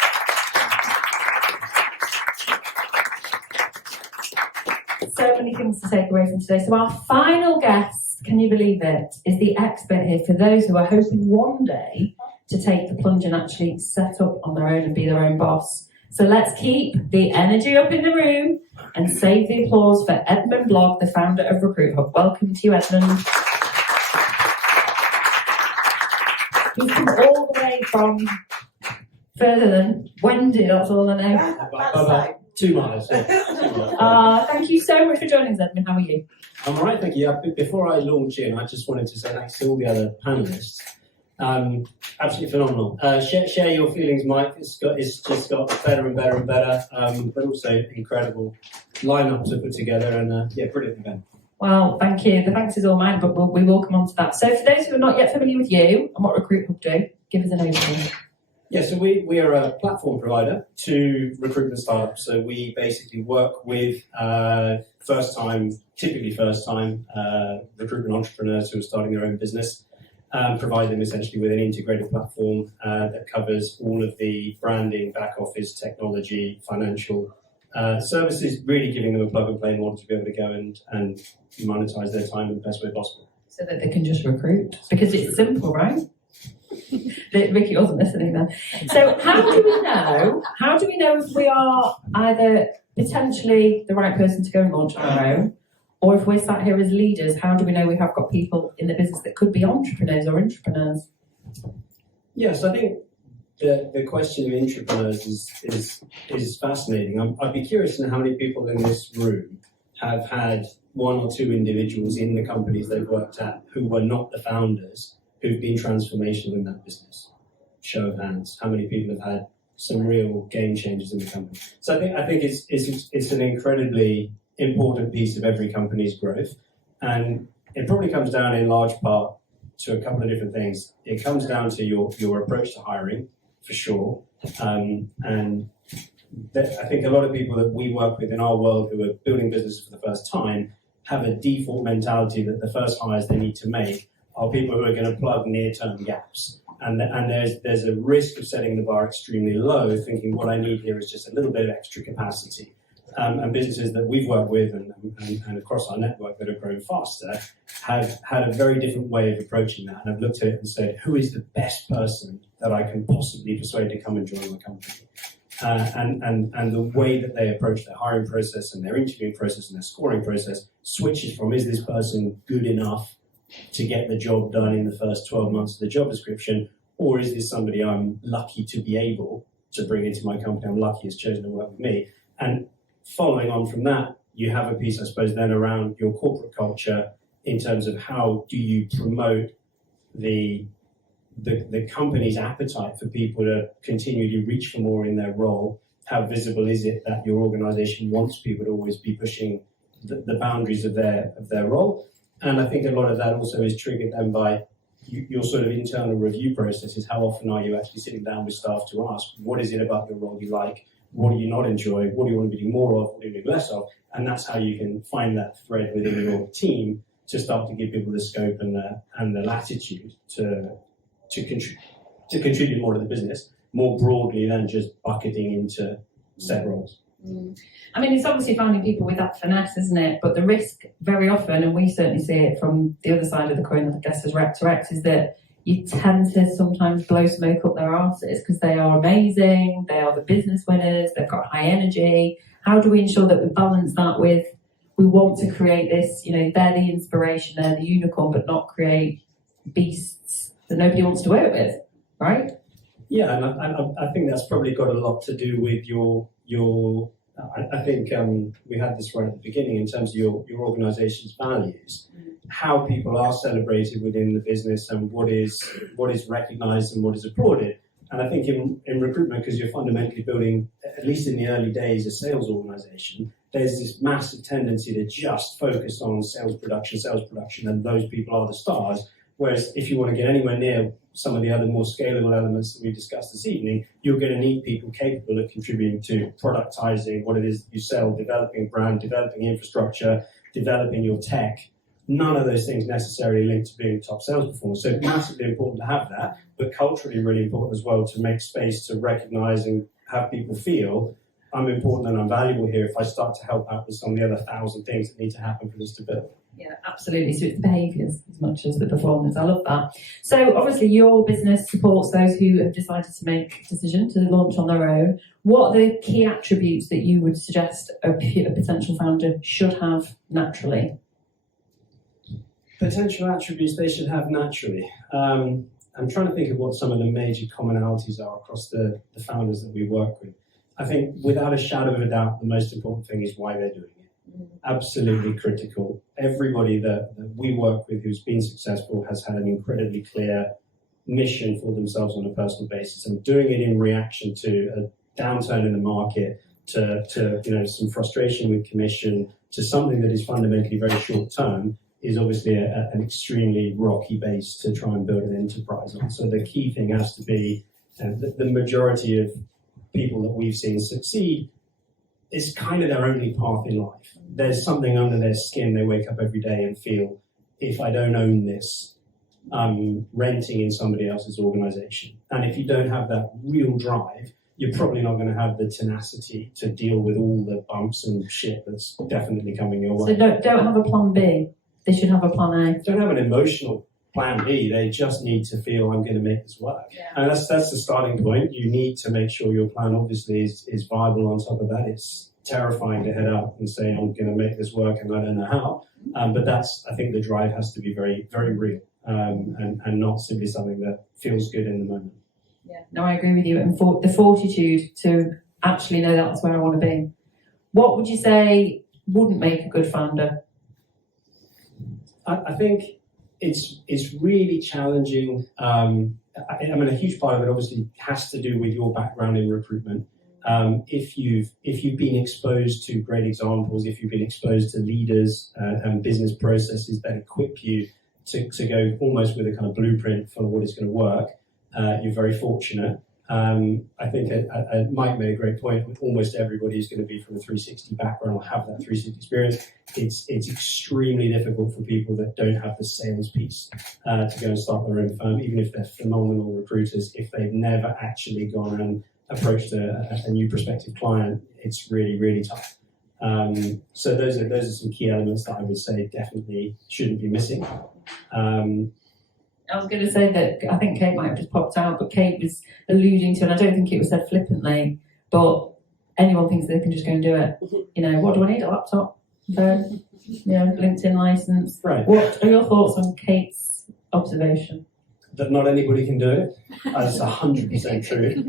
So many things to take away from today. So our final guest, can you believe it, is the expert here for those who are hoping one day to take the plunge and actually set up on their own and be their own boss. So let's keep the energy up in the room and save the applause for Edmund Blogg, the founder of Recruitment. Welcome to you, Edmund. He's come all the way from further than Wendy, that's all I know. About 2 miles. Thank you so much for joining us, Edmund. How are you? I'm all right, thank you. Before I launch in, I just wanted to say thanks to all the other panellists. Absolutely phenomenal. Share your feelings, Mike. It's just got better and better and better, but also incredible lineup to put together, and brilliant event. Well, thank you. The thanks is all mine, but we will come on to that. So for those who are not yet familiar with you and what Recruit Hub do, give us an overview. Yeah, so we are a platform provider to recruitment startups. So we basically work with typically first-time recruitment entrepreneurs who are starting their own business, provide them essentially with an integrated platform that covers all of the branding, back office, technology, financial services, really giving them a plug-and-play in order to be able to go and monetize their time in the best way possible. So that they can just recruit, because it's simple, right? Vicky wasn't listening then. So how do we know if we are either potentially the right person to go and launch on our own, or if we're sat here as leaders, how do we know we have got people in the business that could be entrepreneurs or intrapreneurs? Yes, I think the question of intrapreneurs is fascinating. I'd be curious to know how many people in this room have had 1 or 2 individuals in the companies they've worked at who were not the founders, who've been transformational in that business. Show of hands. How many people have had some real game changers in the company? So I think it's an incredibly important piece of every company's growth, and it probably comes down in large part to a couple of different things. It comes down to your approach to hiring, for sure, and I think a lot of people that we work with in our world who are building businesses for the first time have a default mentality that the first hires they need to make are people who are going to plug near-term gaps. And there's a risk of setting the bar extremely low, thinking what I need here is just a little bit of extra capacity. And businesses that we've worked with and across our network that have grown faster have had a very different way of approaching that, and have looked at it and said, who is the best person that I can possibly persuade to come and join my company? And the way that they approach their hiring process and their interviewing process and their scoring process switches from, is this person good enough to get the job done in the first 12 months of the job description, or is this somebody I'm lucky to be able to bring into my company, I'm lucky has chosen to work with me? And following on from that, you have a piece, I suppose, then around your corporate culture in terms of how do you promote the company's appetite for people to continually reach for more in their role. How visible is it that your organization wants people to always be pushing the boundaries of their role? And I think a lot of that also is triggered then by your sort of internal review processes. How often are you actually sitting down with staff to ask, what is it about your role you like? What do you not enjoy? What do you want to be doing more of? What do you do less of? And that's how you can find that thread within your team to start to give people the scope and the latitude to contribute. to contribute more to the business, more broadly than just bucketing into set roles. I mean, it's obviously finding people with that finesse, isn't it? But the risk very often, and we certainly see it from the other side of the coin, I guess, as rep to reps, is that you tend to sometimes blow smoke up their arses because they are amazing, they are the business winners, they've got high energy. How do we ensure that we balance that with, we want to create this, they're the inspiration, they're the unicorn, but not create beasts that nobody wants to work with, right? Yeah, and I think that's probably got a lot to do with your I think we had this right at the beginning in terms of your organisation's values, how people are celebrated within the business and what is recognised and what is applauded. And I think in recruitment, because you're fundamentally building, at least in the early days, a sales organisation, there's this massive tendency to just focus on sales production, and those people are the stars. Whereas if you want to get anywhere near some of the other more scalable elements that we discussed this evening, you're going to need people capable of contributing to productizing what it is you sell, developing brand, developing infrastructure, developing your tech. None of those things necessarily linked to being top sales performers. So massively important to have that, but culturally really important as well to make space to recognize and have people feel I'm important and I'm valuable here if I start to help out with some of the other 1,000 things that need to happen for this to build. Yeah, absolutely. So it's the behaviours as much as the performance. I love that. So obviously your business supports those who have decided to make a decision to launch on their own. What are the key attributes that you would suggest a potential founder should have naturally? Potential attributes they should have naturally. I'm trying to think of what some of the major commonalities are across the founders that we work with. I think without a shadow of a doubt, the most important thing is why they're doing it. Absolutely critical. Everybody that we work with who's been successful has had an incredibly clear mission for themselves on a personal basis, and doing it in reaction to a downturn in the market, to some frustration with commission, to something that is fundamentally very short term, is obviously an extremely rocky base to try and build an enterprise on. So the key thing has to be the majority of people that we've seen succeed, it's kind of their only path in life. There's something under their skin. They wake up every day and feel, if I don't own this, I'm renting in somebody else's organisation. And if you don't have that real drive, you're probably not going to have the tenacity to deal with all the bumps and shit that's definitely coming your way. So don't have a plan B. They should have a plan A. Don't have an emotional plan B. They just need to feel I'm going to make this work. Yeah. And that's the starting point. You need to make sure your plan obviously is viable. On top of that, it's terrifying to head out and say, I'm going to make this work and I don't know how. But I think the drive has to be very, very real and not simply something that feels good in the moment. Yeah, no, I agree with you. And for the fortitude to actually know that's where I want to be. What would you say wouldn't make a good founder? I think it's really challenging. I mean, a huge part of it obviously has to do with your background in recruitment. If you've been exposed to great examples, if you've been exposed to leaders and business processes that equip you to go almost with a kind of blueprint for what is going to work, you're very fortunate. I think Mike made a great point. With almost everybody is going to be from a 360 background or have that 360 experience. It's extremely difficult for people that don't have the sales piece to go and start their own firm, even if they're phenomenal recruiters. If they've never actually gone and approached a new prospective client, it's really, really tough. So those are some key elements that I would say definitely shouldn't be missing. I was going to say that I think Kate might have just popped out, but Kate was alluding to, and I don't think it was said flippantly, but anyone thinks they can just go and do it. What do I need? A laptop, phone, LinkedIn license. Right. What are your thoughts on Kate's observation? That not anybody can do it. That's 100% true.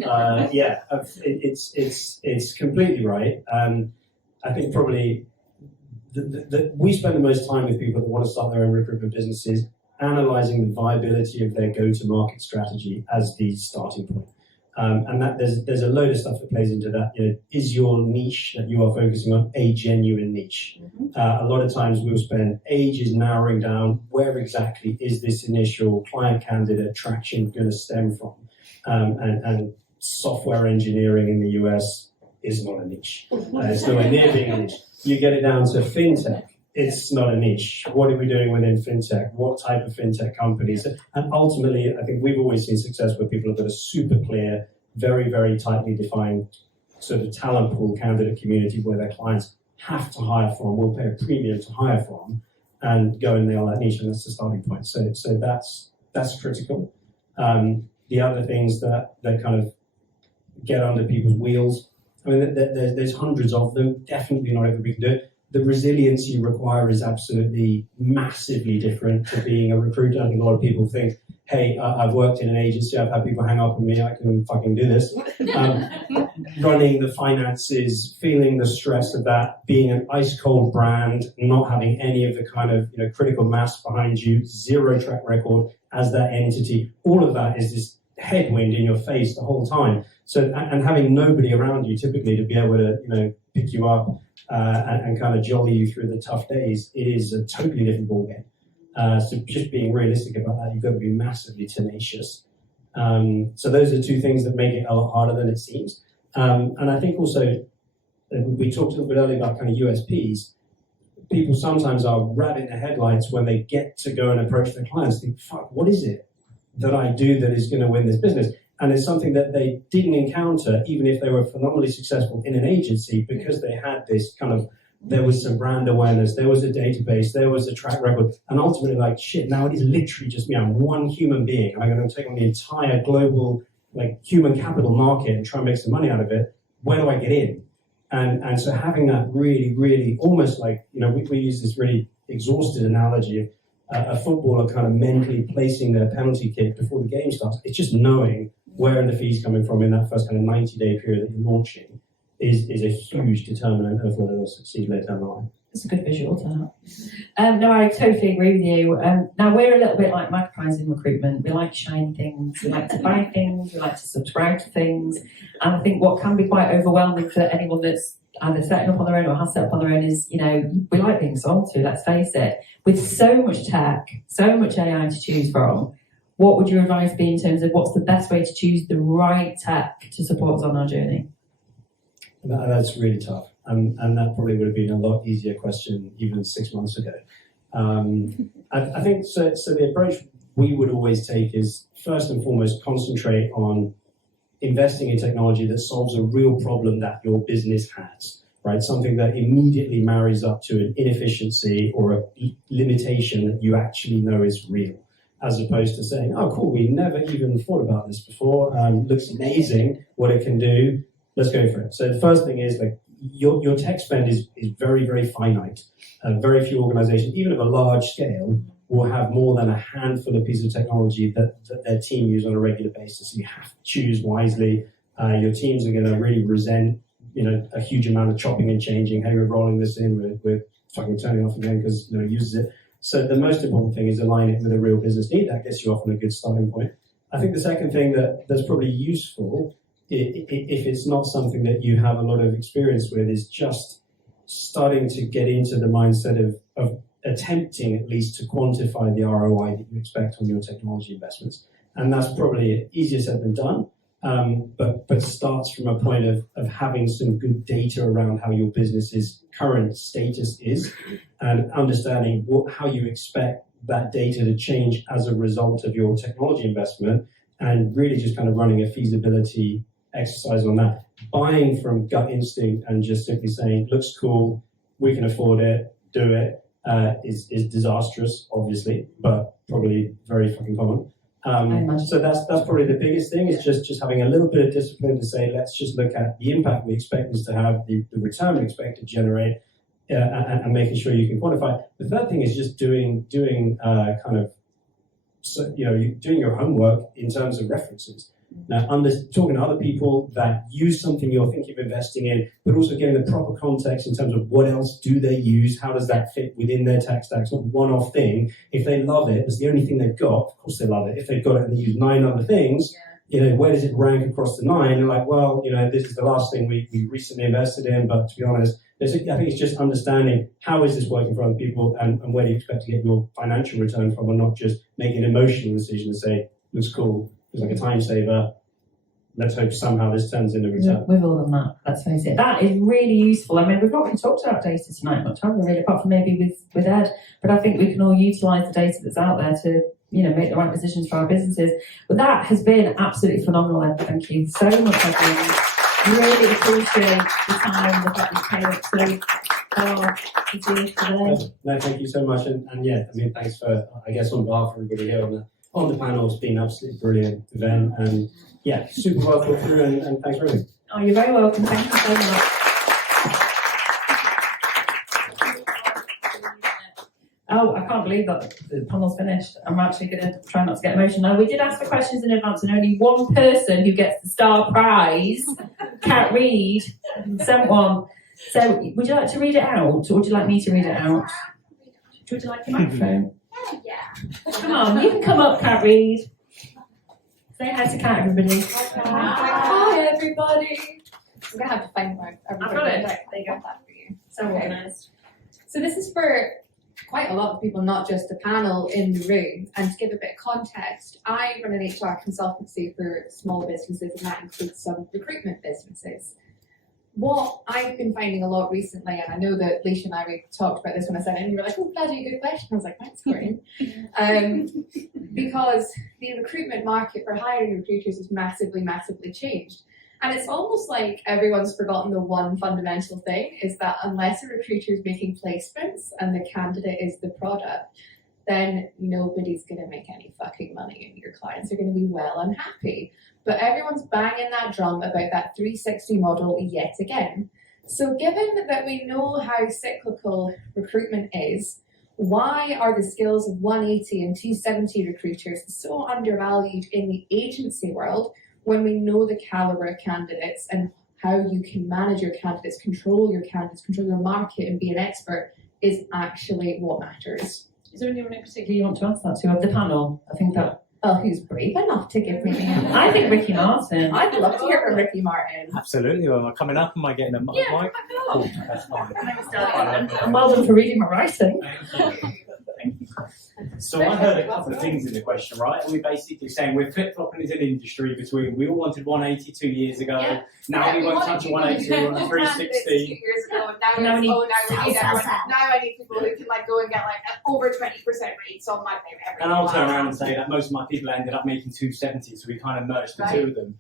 Yeah, it's completely right. I think probably we spend the most time with people that want to start their own recruitment businesses, analysing the viability of their go-to-market strategy as the starting point. And that there's a load of stuff that plays into that. Is your niche that you are focusing on a genuine niche? A lot of times we'll spend ages narrowing down where exactly is this initial client candidate traction going to stem from. And software engineering in the US is not a niche. It's nowhere near being a niche. You get it down to fintech it's not a niche. What are we doing within fintech? What type of fintech companies? And ultimately, I think we've always seen success where people have got a super clear, very, very tightly defined sort of talent pool candidate community where their clients have to hire from, will pay a premium to hire from, and go and nail that niche, and that's the starting point. So that's critical. The other things that kind of get under people's wheels, I mean, there's hundreds of them. Definitely not everybody can do it. The resilience you require is absolutely massively different to being a recruiter. I think a lot of people think, hey, I've worked in an agency, I've had people hang up on me, I can fucking do this. Running the finances, feeling the stress of that, being an ice cold brand, not having any of the kind of critical mass behind you, zero track record as that entity, all of that is this headwind in your face the whole time. So, and having nobody around you typically to be able to pick you up and kind of jolly you through the tough days, it is a totally different ballgame. So just being realistic about that, you've got to be massively tenacious. So those are two things that make it a lot harder than it seems. And I think also, we talked a little bit earlier about kind of USPs. People sometimes are rabbit in the headlights when they get to go and approach their clients, think, fuck, what is it that I do that is going to win this business? And it's something that they didn't encounter, even if they were phenomenally successful in an agency, because they had this kind of, there was some brand awareness, there was a database, there was a track record, and ultimately like, shit, now it is literally just me. I'm one human being, and I'm going to take on the entire global human capital market and try and make some money out of it. Where do I get in? And so having that really, really almost we use this really exhausted analogy of a footballer kind of mentally placing their penalty kick before the game starts. It's just knowing where are the fees coming from in that first kind of 90-day period that you're launching is a huge determinant of whether they'll succeed later down the line. It's a good visual to that. No, I totally agree with you. Now, we're a little bit like magpies in recruitment. We like shiny things, we like to buy things, we like to subscribe to things. And I think what can be quite overwhelming for anyone that's either setting up on their own or has set up on their own is, we like being sold to, let's face it. With so much tech, so much AI to choose from, what would your advice be in terms of what's the best way to choose the right tech to support us on our journey? That's really tough. And that probably would have been a lot easier question even 6 months ago. I think so the approach we would always take is first and foremost concentrate on investing in technology that solves a real problem that your business has, right? Something that immediately marries up to an inefficiency or a limitation that you actually know is real, as opposed to saying, oh, cool, we never even thought about this before. Looks amazing what it can do. Let's go for it. So the first thing is your tech spend is very, very finite. Very few organizations, even of a large scale, will have more than a handful of pieces of technology that their team use on a regular basis. So you have to choose wisely. Your teams are going to really resent, a huge amount of chopping and changing. Hey, we're rolling this in, we're fucking turning off again because no one uses it. So the most important thing is align it with a real business need. That gets you off on a good starting point. I think the second thing that's probably useful, if it's not something that you have a lot of experience with, is just starting to get into the mindset of attempting at least to quantify the ROI that you expect on your technology investments. And that's probably easier said than done, but starts from a point of having some good data around how your business's current status is and understanding how you expect that data to change as a result of your technology investment, and really just kind of running a feasibility exercise on that. Buying from gut instinct and just simply saying, looks cool, we can afford it, do it, is disastrous, obviously, but probably very fucking common. So that's probably the biggest thing, is just having a little bit of discipline to say, let's just look at the impact we expect this to have, the return we expect to generate, and making sure you can quantify. The third thing is just doing doing your homework in terms of references. Now, talking to other people that use something you're thinking of investing in, but also getting the proper context in terms of what else do they use, how does that fit within their tech stack. It's not a one-off thing. If they love it, it's the only thing they've got, of course they love it. If they've got it and they use 9 other things, where does it rank across the 9? They're like, well, this is the last thing we recently invested in, but to be honest, I think it's just understanding how is this working for other people, and where do you expect to get your financial return from, and not just make an emotional decision and say, looks cool, it's like a time saver, let's hope somehow this turns into a return. We've all done that, let's face it. That is really useful. I mean, we've not really talked about data tonight much, have we, really, apart from maybe with Ed, but I think we can all utilise the data that's out there to, you know, make the right decisions for our businesses. But that has been absolutely phenomenal, Ed. Thank you so much, Edmund. Really appreciate the time, the fact that you came up today. No, thank you so much, and yeah, I mean, thanks for, I guess, on behalf of everybody here on the panel. It's been an absolutely brilliant event, and yeah, super well thought through, and thanks for everything. Oh, you're very welcome. Thank you so much. Oh, I can't believe that the panel's finished. I'm actually going to try not to get emotional. Now, we did ask for questions in advance, and only one person who gets the star prize, Kat Reed, sent one. So, would you like to read it out, or would you like me to read it out? Would you like a microphone? Yeah. Come on, you can come up, Kat Reed. Say hi to Kat, everybody. Hi, everybody. I'm going to have to find my. I've got it. There you go. That for you. So organised. So this is for quite a lot of people, not just the panel in the room. And to give a bit of context, I run an HR consultancy for small businesses, and that includes some recruitment businesses. What I've been finding a lot recently, and I know that Leisha and I talked about this when I said it, and you were like, oh, bloody good question. I was like, thanks, Corinne. Because the recruitment market for hiring recruiters has massively, massively changed. And it's almost like everyone's forgotten the one fundamental thing, is that unless a recruiter is making placements and the candidate is the product, then nobody's going to make any fucking money and your clients are going to be well unhappy. But everyone's banging that drum about that 360 model yet again. So given that we know how cyclical recruitment is, why are the skills of 180 and 270 recruiters so undervalued in the agency world when we know the calibre of candidates and how you can manage your candidates, control your market and be an expert is actually what matters? Is there anyone in particular you want to answer that to of the panel? I think that. Well, who's brave enough to give me the answer? I think Ricky Martin. I'd love to hear from Ricky Martin. Absolutely. Well, am I coming up? Am I getting a mic? Yeah, Cool, that's fine. and well done for reading my writing. So I heard a couple of things in the question, right? And we're basically saying we're flip-flopping as an industry between we all wanted 180 2 years ago, Yeah. now we won't touch a 180, we want a 2 360. years ago, and Now now we it's, need now we need everyone. Now I need people who can like go and get like over 20% rates on my pay every And I'll month. turn around and say that most of my people ended up making 270, so we kind of merged the Right. two of them.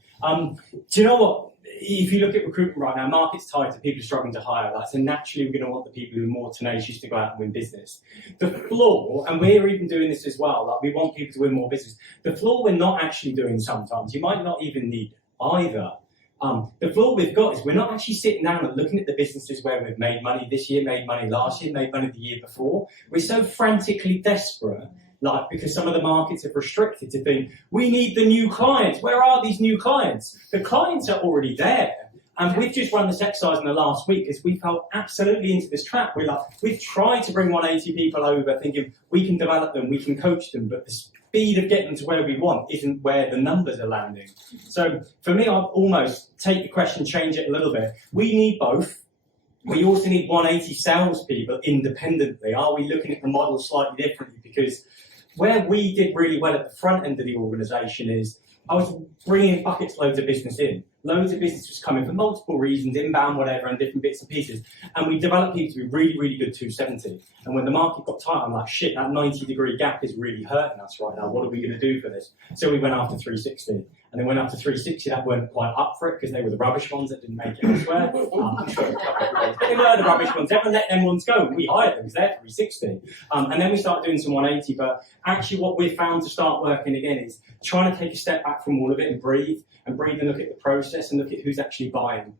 Do you know what? If you look at recruitment right now, market's tight and people are struggling to hire. That, so naturally we're going to want the people who are more tenacious to go out and win business. The flaw, and we're even doing this as well, like we want people to win more business. The flaw we're not actually doing sometimes, you might not even need either. The flaw we've got is we're not actually sitting down and looking at the businesses where we've made money this year, made money last year, made money the year before. We're so frantically desperate, like because some of the markets have restricted to think, we need the new clients. Where are these new clients? The clients are already there. And we've just run this exercise in the last week because we fell absolutely into this trap. We've tried to bring 180 people over thinking we can develop them, we can coach them, but the speed of getting to where we want isn't where the numbers are landing. So for me, I'd almost take the question, change it a little bit. We need both. We also need 180 salespeople independently. Are we looking at the model slightly differently? Because where we did really well at the front end of the organisation is I was bringing buckets loads of business in. Loads of business was coming for multiple reasons, inbound, whatever, and different bits and pieces. And we developed people to be really, really good 270. And when the market got tight, I'm like, shit, that 90-degree gap is really hurting us right now. What are we going to do for this? So we went after 360. And then went after 360, that weren't quite up for it because they were the rubbish ones that didn't make it elsewhere. I'm sure a couple of ones, but they were the rubbish ones. Everyone let them ones go. We hired them because they're 360. And then we started doing some 180. But actually what we've found to start working again is trying to take a step back from all of it and breathe and look at the process and look at who's actually buying.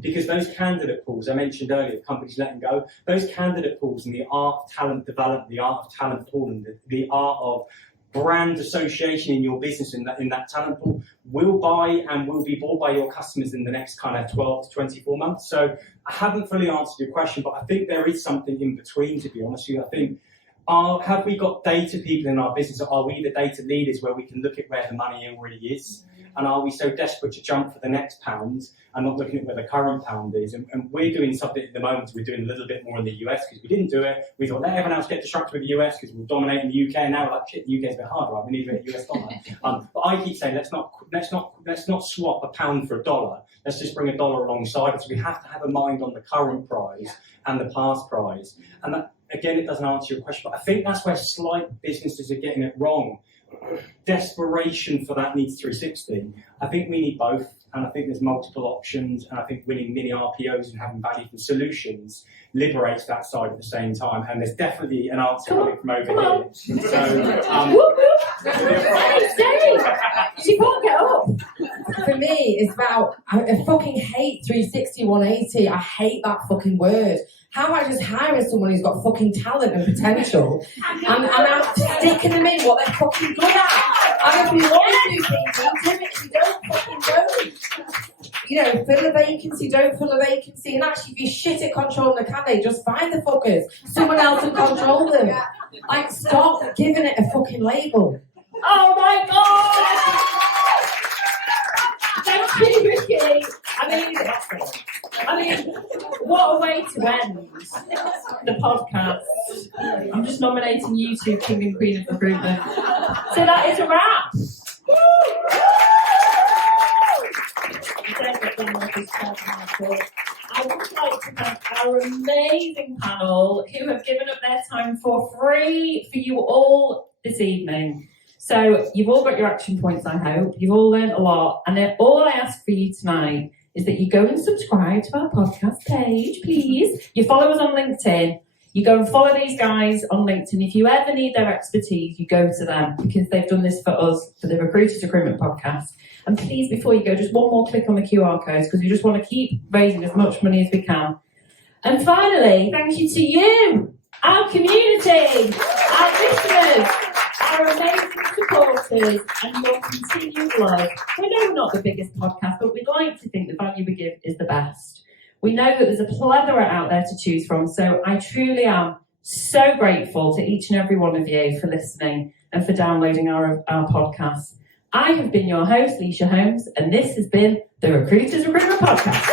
Because those candidate pools, I mentioned earlier, companies letting go, those candidate pools and the art of talent development, the art of talent pooling, the art of brand association in your business in that talent pool will buy and will be bought by your customers in the next kind of 12 to 24 months. So I haven't fully answered your question, but I think there is something in between, to be honest with you. I think Have we got data people in our business, or are we the data leaders where we can look at where the money already is? And are we so desperate to jump for the next pound and not looking at where the current pound is? And we're doing something at the moment, we're doing a little bit more in the US because we didn't do it. We thought, let everyone else get distracted with the US because we'll dominate in the UK. And now we're like, shit, the UK's a bit hard, right? We need to get a US dollar. But I keep saying, let's not swap a pound for a dollar. Let's just bring a dollar alongside it. So we have to have a mind on the current price and the past price. And that, again, it doesn't answer your question, but I think that's where slight businesses are getting it wrong. Desperation for that needs 360. I think we need both, and I think there's multiple options, and I think winning mini RPOs and having value from solutions liberates that side at the same time, and there's definitely an answer coming from over here. So, She can't get up. For me, it's about, I fucking hate 360, 180. I hate that fucking word. How about just hiring someone who's got fucking talent and potential and I'm sticking them in what they're fucking good at? And if you want to do things, do it. If you don't, fucking don't. You know, fill a vacancy, don't fill a vacancy. And actually, if you're shit at controlling the candidate, just find the fuckers. Someone else will control them. Like, stop giving it a fucking label. Oh my god! Thank you, Ricky. I mean, what a way to end the podcast. I'm just nominating you two King and Queen of Recruitment. So that is a wrap. I would like to thank our amazing panel who have given up their time for free for you all this evening. So you've all got your action points, I hope. You've all learned a lot. And then all I ask for you tonight is that you go and subscribe to our podcast page, please. You follow us on LinkedIn. You go and follow these guys on LinkedIn. If you ever need their expertise, you go to them because they've done this for us, for the Recruiters Recruitment podcast. And please, before you go, just one more click on the QR codes because we just want to keep raising as much money as we can. And finally, thank you to you, our community, our listeners, our amazing supporters, and your continued love. We know we're not the biggest podcast, but we'd like to think the value we give is the best. We know that there's a plethora out there to choose from, so I truly am so grateful to each and every one of you for listening and for downloading our podcast. I have been your host, Leisha Holmes, and this has been the Recruiters Recruitment Podcast.